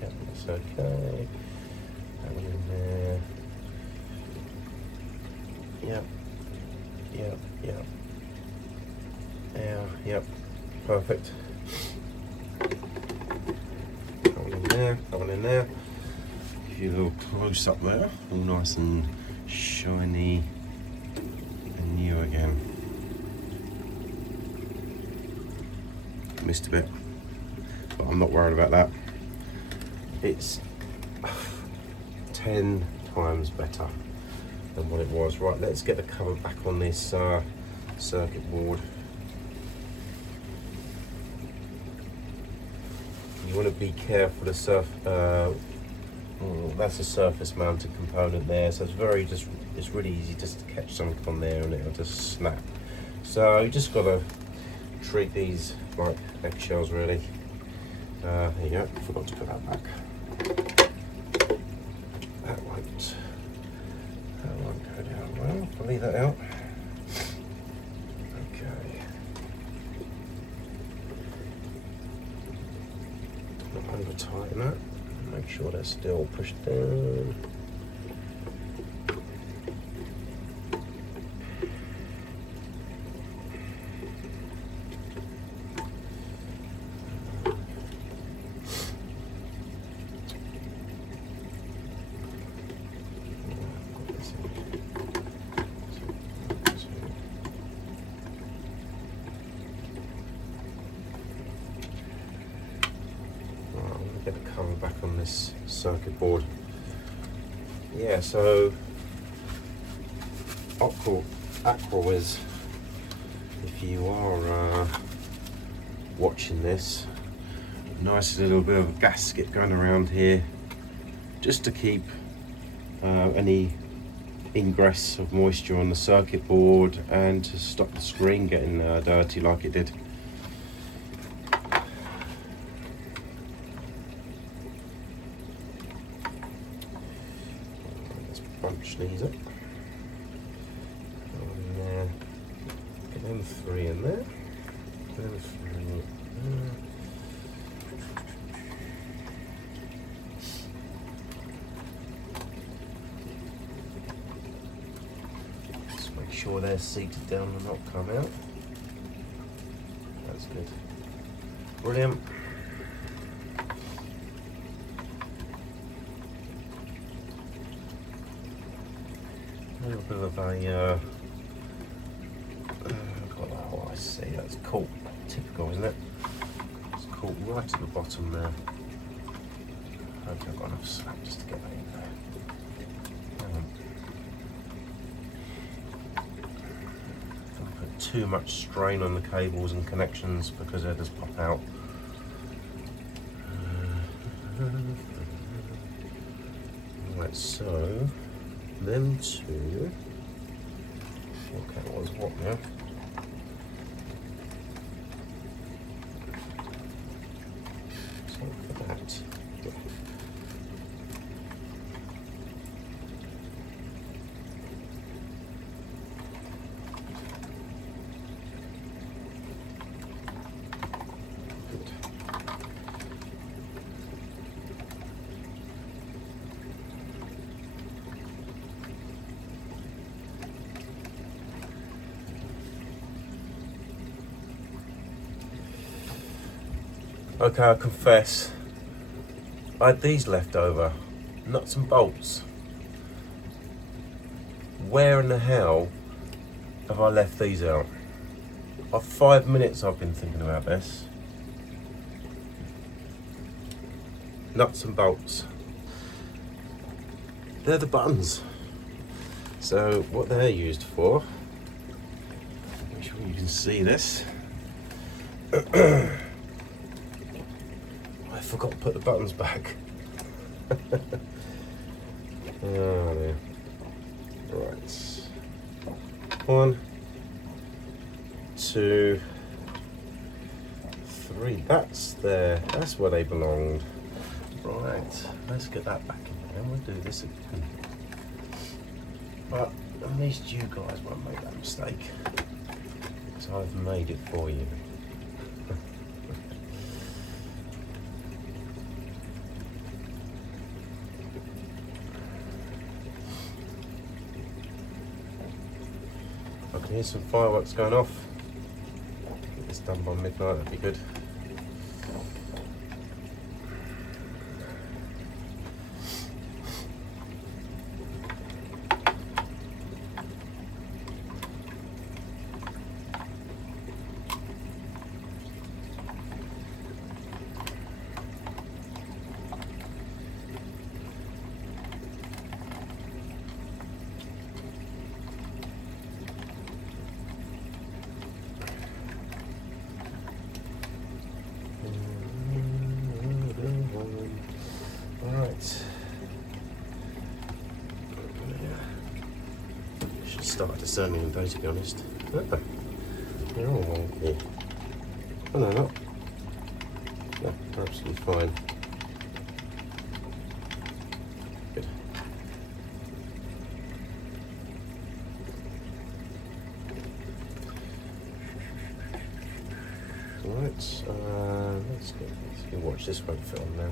Yep, that's okay. That one in there. Yep. Yep. Yep. Yeah. Yep. Perfect. That one in there. That one in there. Give you a little close up there. All nice and shiny and new again. Missed a bit, but I'm not worried about that. It's 10 times better than what it was. Right, let's get the cover back on this circuit board. You want to be careful. That's a surface mounted component there, so it's really easy just to catch something on there and it'll just snap. So you just got to treat these like eggshells, really. There you go. Forgot to put that back. That won't go down well. I'll leave that out. Okay. Not over tighten that. Make sure they're still pushed down. Get the cover back on this circuit board. Yeah, so AquaWiz, if you are watching this, nice little bit of a gasket going around here just to keep any ingress of moisture on the circuit board and to stop the screen getting dirty like it did. punch these up. Get them 3 in there. Them 3 there. Just make sure they're seated down and not come out. That's good. Brilliant. A little bit of a, oh, I see, that's caught. Typical, isn't it? It's caught right at the bottom there. Okay, I've got enough slack just to get that in there. Don't put too much strain on the cables and connections because they just pop out. Right, so them 2. Okay, what was what now? So for that. Okay, I confess, I had these left over, nuts and bolts. Where in the hell have I left these out? For 5 minutes I've been thinking about this. Nuts and bolts. They're the buttons. So what they're used for, make sure you can see this. I forgot to put the buttons back. Oh dear. Right. 1, 2, 3. That's there. That's where they belonged. Right. Let's get that back in there. We'll do this again. But at least you guys won't make that mistake. Because I've made it for you. I can hear some fireworks going off. Get this done by midnight, that'd be good. Start discerning them though, to be honest. Oh, they're all wonky. Oh no, not. No, they're absolutely fine. Good. Alright, let's go. You can watch this one film now.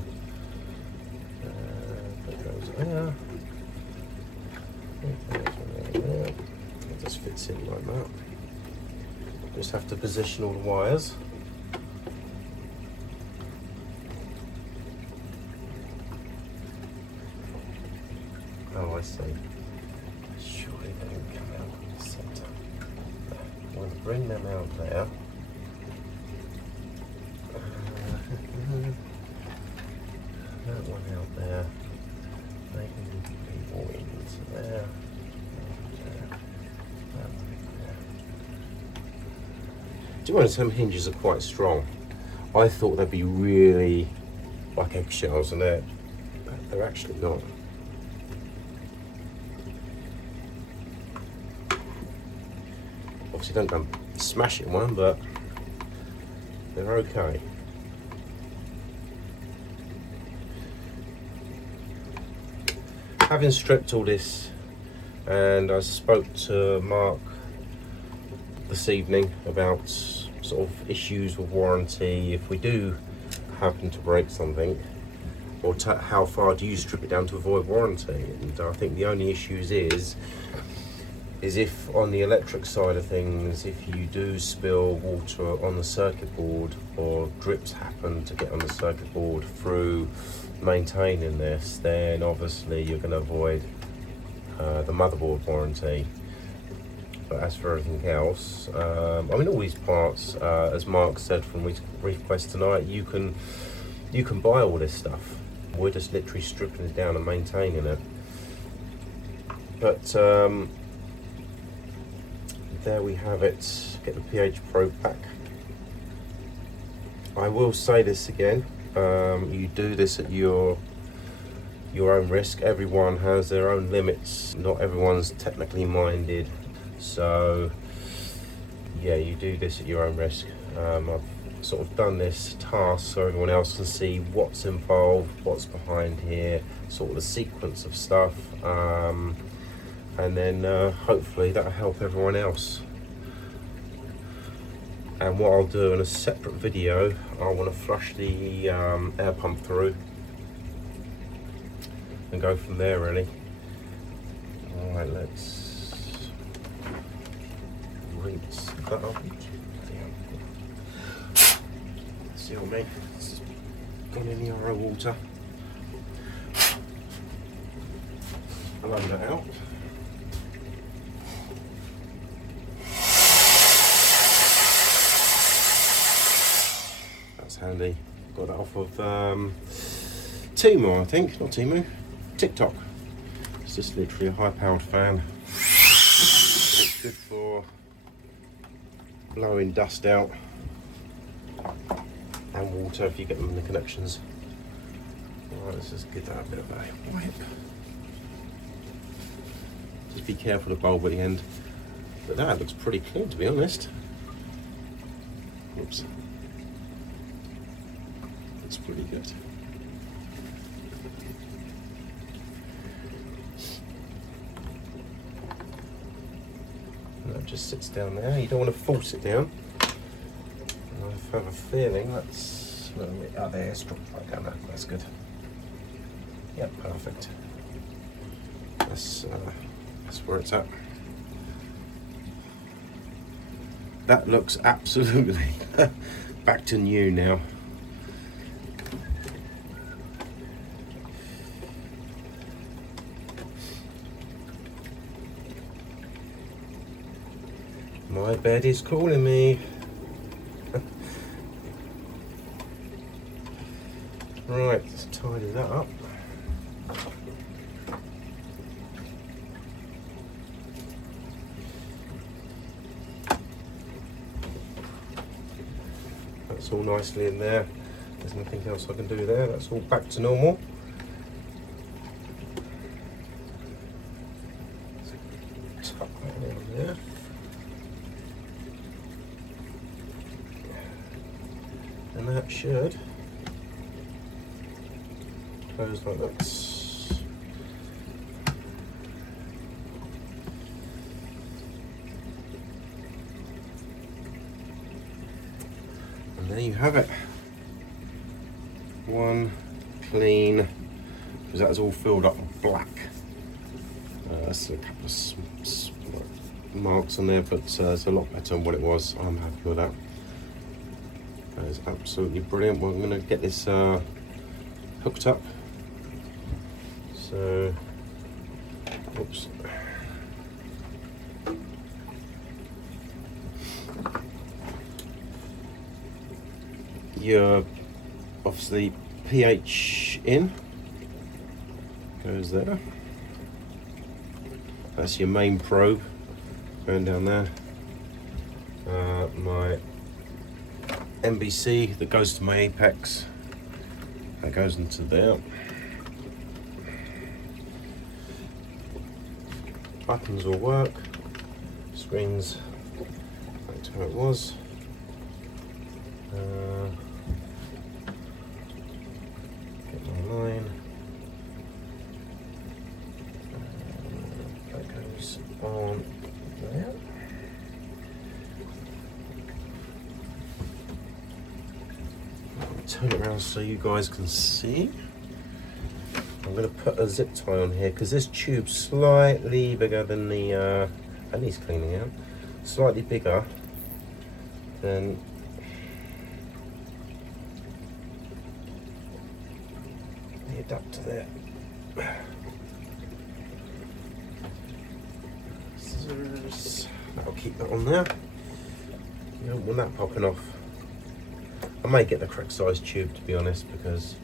That goes there. It just fits in like that. Just have to position all the wires. Oh, I see. Surely they will come out in the centre. We'll bring them out there. That one out there. They can be all into there. Do you know, some hinges are quite strong. I thought they'd be really like eggshells, and they're actually not. Obviously don't go and smash it in one, but they're okay. Having stripped all this and I spoke to Mark this evening about sort of issues with warranty if we do happen to break something, or how far do you strip it down to avoid warranty. And I think the only issues is if on the electric side of things, if you do spill water on the circuit board or drips happen to get on the circuit board through maintaining this, then obviously you're going to avoid the motherboard warranty. But as for everything else, I mean, all these parts, as Mark said from ReefQuest tonight, you can buy all this stuff. We're just literally stripping it down and maintaining it. But there we have it. Get the pH probe back. I will say this again, you do this at your own risk. Everyone has their own limits. Not everyone's technically minded, so yeah, you do this at your own risk. I've sort of done this task so everyone else can see what's involved, what's behind here, sort of the sequence of stuff, and then hopefully that'll help everyone else. And what I'll do in a separate video, I want to flush the air pump through and go from there really. Alright, let's rinse that up. See what I mean? It's gone in the RO water. Blow that out. That's handy. Got that off of Temu, I think. Not Temu, TikTok. It's just literally a high-powered fan. It's good for blowing dust out and water if you get them in the connections. Alright, let's just give that a bit of a wipe. Just be careful of the bulb at the end. But that looks pretty clean, to be honest. Oops. It's pretty good. And that just sits down there. You don't want to force it down. I have a feeling that's a little bit out there. It's dropped right down there. That's good. Yep, perfect. That's where it's at. That looks absolutely back to new now. My bed is calling me. Right, let's tidy that up. That's all nicely in there. There's nothing else I can do there. That's all back to normal. Tuck that in there. And that should close like that. And there you have it. One clean, because that's all filled up with black. That's a couple of marks on there, but it's a lot better than what it was. I'm happy with that. That is absolutely brilliant. Well, I'm going to get this hooked up. So, oops. Your obviously pH in goes there. That's your main probe going down there. My MBC that goes to my apex, that goes into there. Buttons will work, screens back to how it was. Get my line. That goes on there. I'll turn it around so you guys can see. I'm going to put a zip tie on here because this tube's slightly bigger than the, and he's cleaning out, slightly bigger than the adapter there. Scissors. I'll keep that on there. You don't want that popping off. I may get the correct size tube, to be honest, because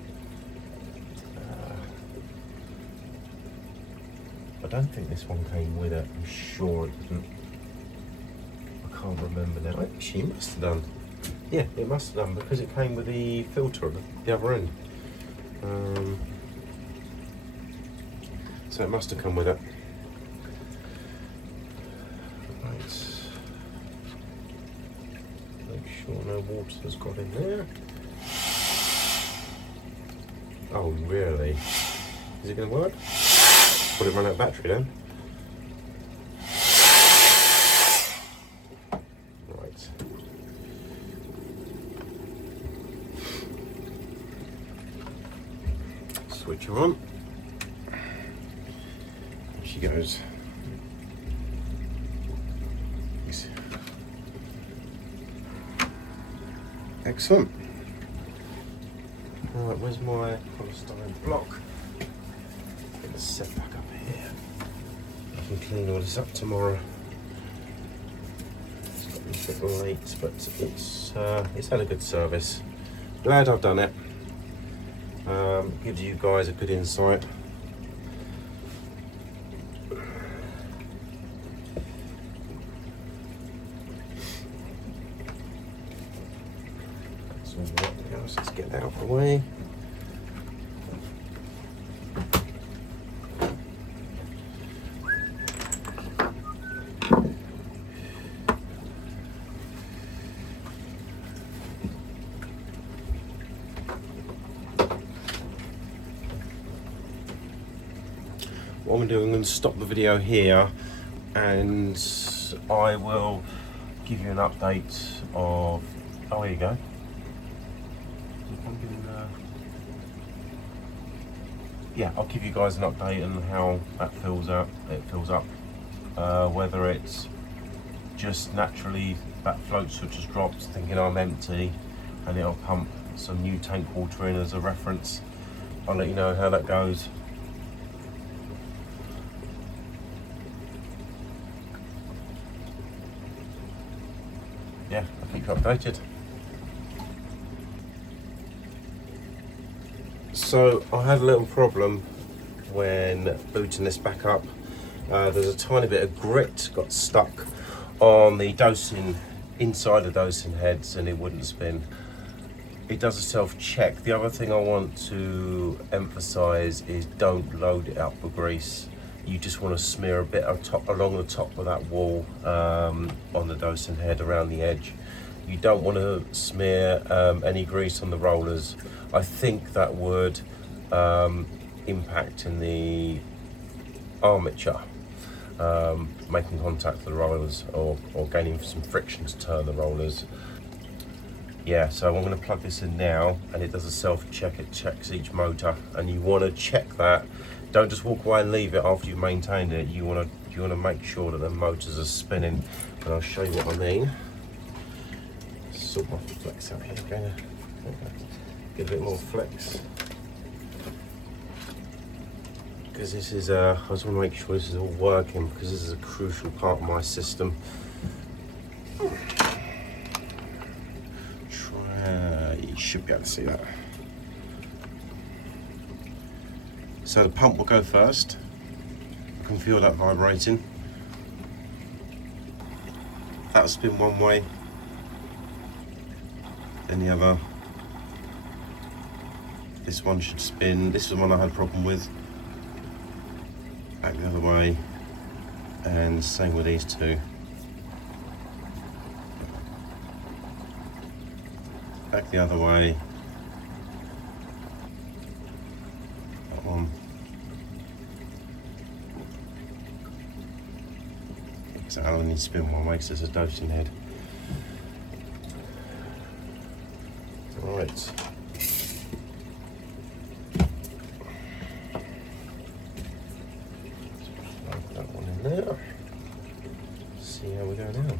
I don't think this one came with it. I'm sure it didn't. I can't remember now. Actually, it must have done. Yeah, it must have done because it came with the filter at the other end. So it must have come with it. Right. Make sure no water's got in there. Oh, really? Is it going to work? Would it run out of battery then? Right. Switch her on. There she goes. Excellent. Right, where's my polystyrene block? Get this set back up here. I can clean all this up tomorrow. It's got a bit late, but it's had a good service. Glad I've done it. Gives you guys a good insight. That's all right now, so let's get that out of the way. What I'm going to stop the video here and I will give you an update of, oh, here you go. Yeah, I'll give you guys an update on how that fills up, whether it's just naturally that float switch has dropped thinking I'm empty and it'll pump some new tank water in as a reference. I'll let you know how that goes. Yeah, I'll keep you updated. So I had a little problem when booting this back up. There's a tiny bit of grit got stuck on the dosing, inside the dosing heads, and it wouldn't spin. It does a self-check. The other thing I want to emphasize is don't load it up with grease. You just want to smear a bit along the top of that wall on the dosing head around the edge. You don't want to smear any grease on the rollers. I think that would impact in the armature, making contact with the rollers or gaining some friction to turn the rollers. Yeah, so I'm going to plug this in now and it does a self-check. It checks each motor and you want to check that. Don't just walk away and leave it after you've maintained it. You want to make sure that the motors are spinning, and I'll show you what I mean. Sort my flex out here again. Get a bit more flex because this is I just want to make sure this is all working because this is a crucial part of my system. You should be able to see that. So the pump will go first. I can feel that vibrating. That'll spin one way, then the other. This one should spin. This is the one I had a problem with. Back the other way, and same with these two. Back the other way. That one. So aluminium spin one makes this a dosing head. Right. Plug that one in there. See how we go now.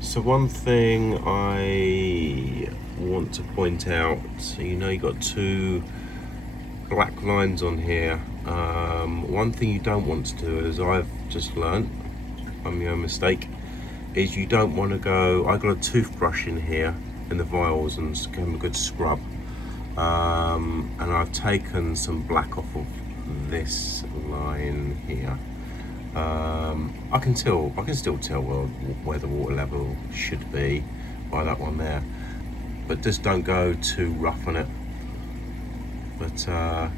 So one thing I want to point out, so you know you've got two black lines on here. One thing you don't want to do, as I've just learnt from my own mistake, is you don't want to go, I got a toothbrush in here in the vials and give them a good scrub. And I've taken some black off of this line here. I can still tell where the water level should be by that one there, but just don't go too rough on it. But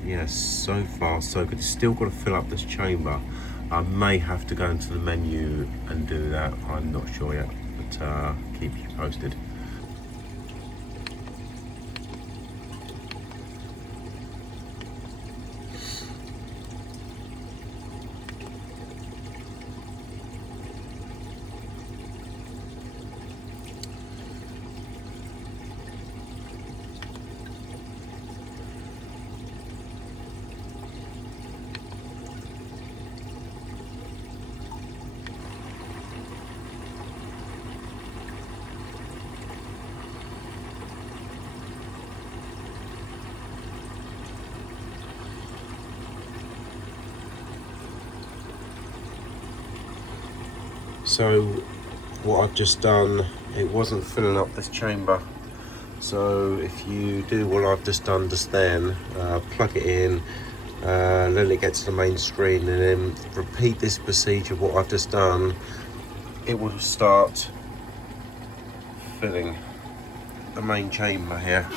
yeah, so far so good. Still got to fill up this chamber. I may have to go into the menu and do that, I'm not sure yet, but keep you posted. So what I've just done, it wasn't filling up this chamber. So if you do what I've just done just then, plug it in, let it get to the main screen, and then repeat this procedure, what I've just done, it will start filling the main chamber here.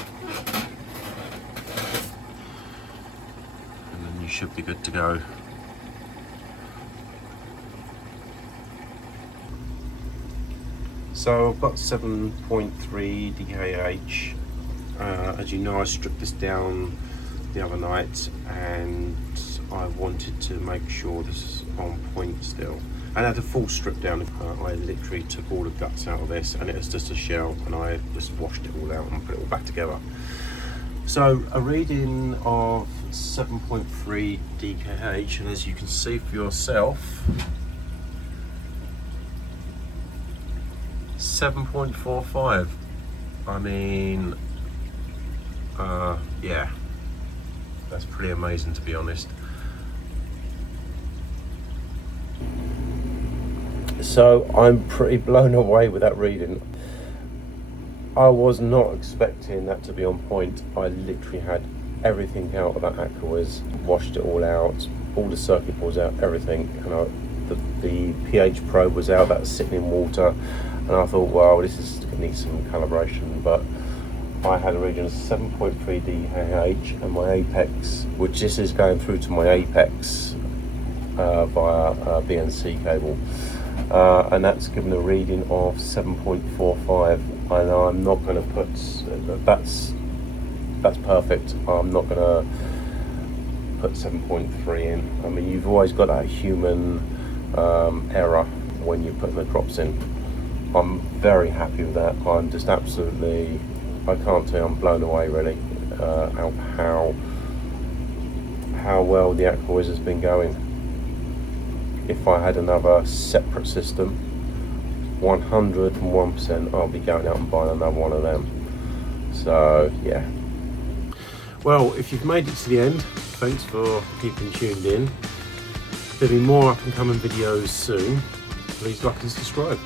And then you should be good to go. So I've got 7.3 DKH. As you know, I stripped this down the other night and I wanted to make sure this is on point still. I had a full strip down. I literally took all the guts out of this and it was just a shell, and I just washed it all out and put it all back together. So a reading of 7.3 DKH, and as you can see for yourself, 7.45. I mean, yeah, that's pretty amazing, to be honest. So I'm pretty blown away with that reading. I was not expecting that to be on point. I literally had everything out of that AquaWiz, washed it all out, all the circuit boards out, everything, and the pH probe was out, that was sitting in water. And I thought, wow, this is going to need some calibration, but I had a reading of 7.3 DKH, and my apex, which this is going through to my apex via BNC cable, and that's given a reading of 7.45. And I'm not going to put, that's perfect. I'm not going to put 7.3 in. I mean, you've always got that human error when you're putting the drops in. I'm very happy with that. I'm just absolutely, I can't say I'm blown away really, how well the AquaWiz has been going. If I had another separate system, 101% I'll be going out and buying another one of them. So yeah. Well, if you've made it to the end, thanks for keeping tuned in. There'll be more up and coming videos soon. Please like and subscribe.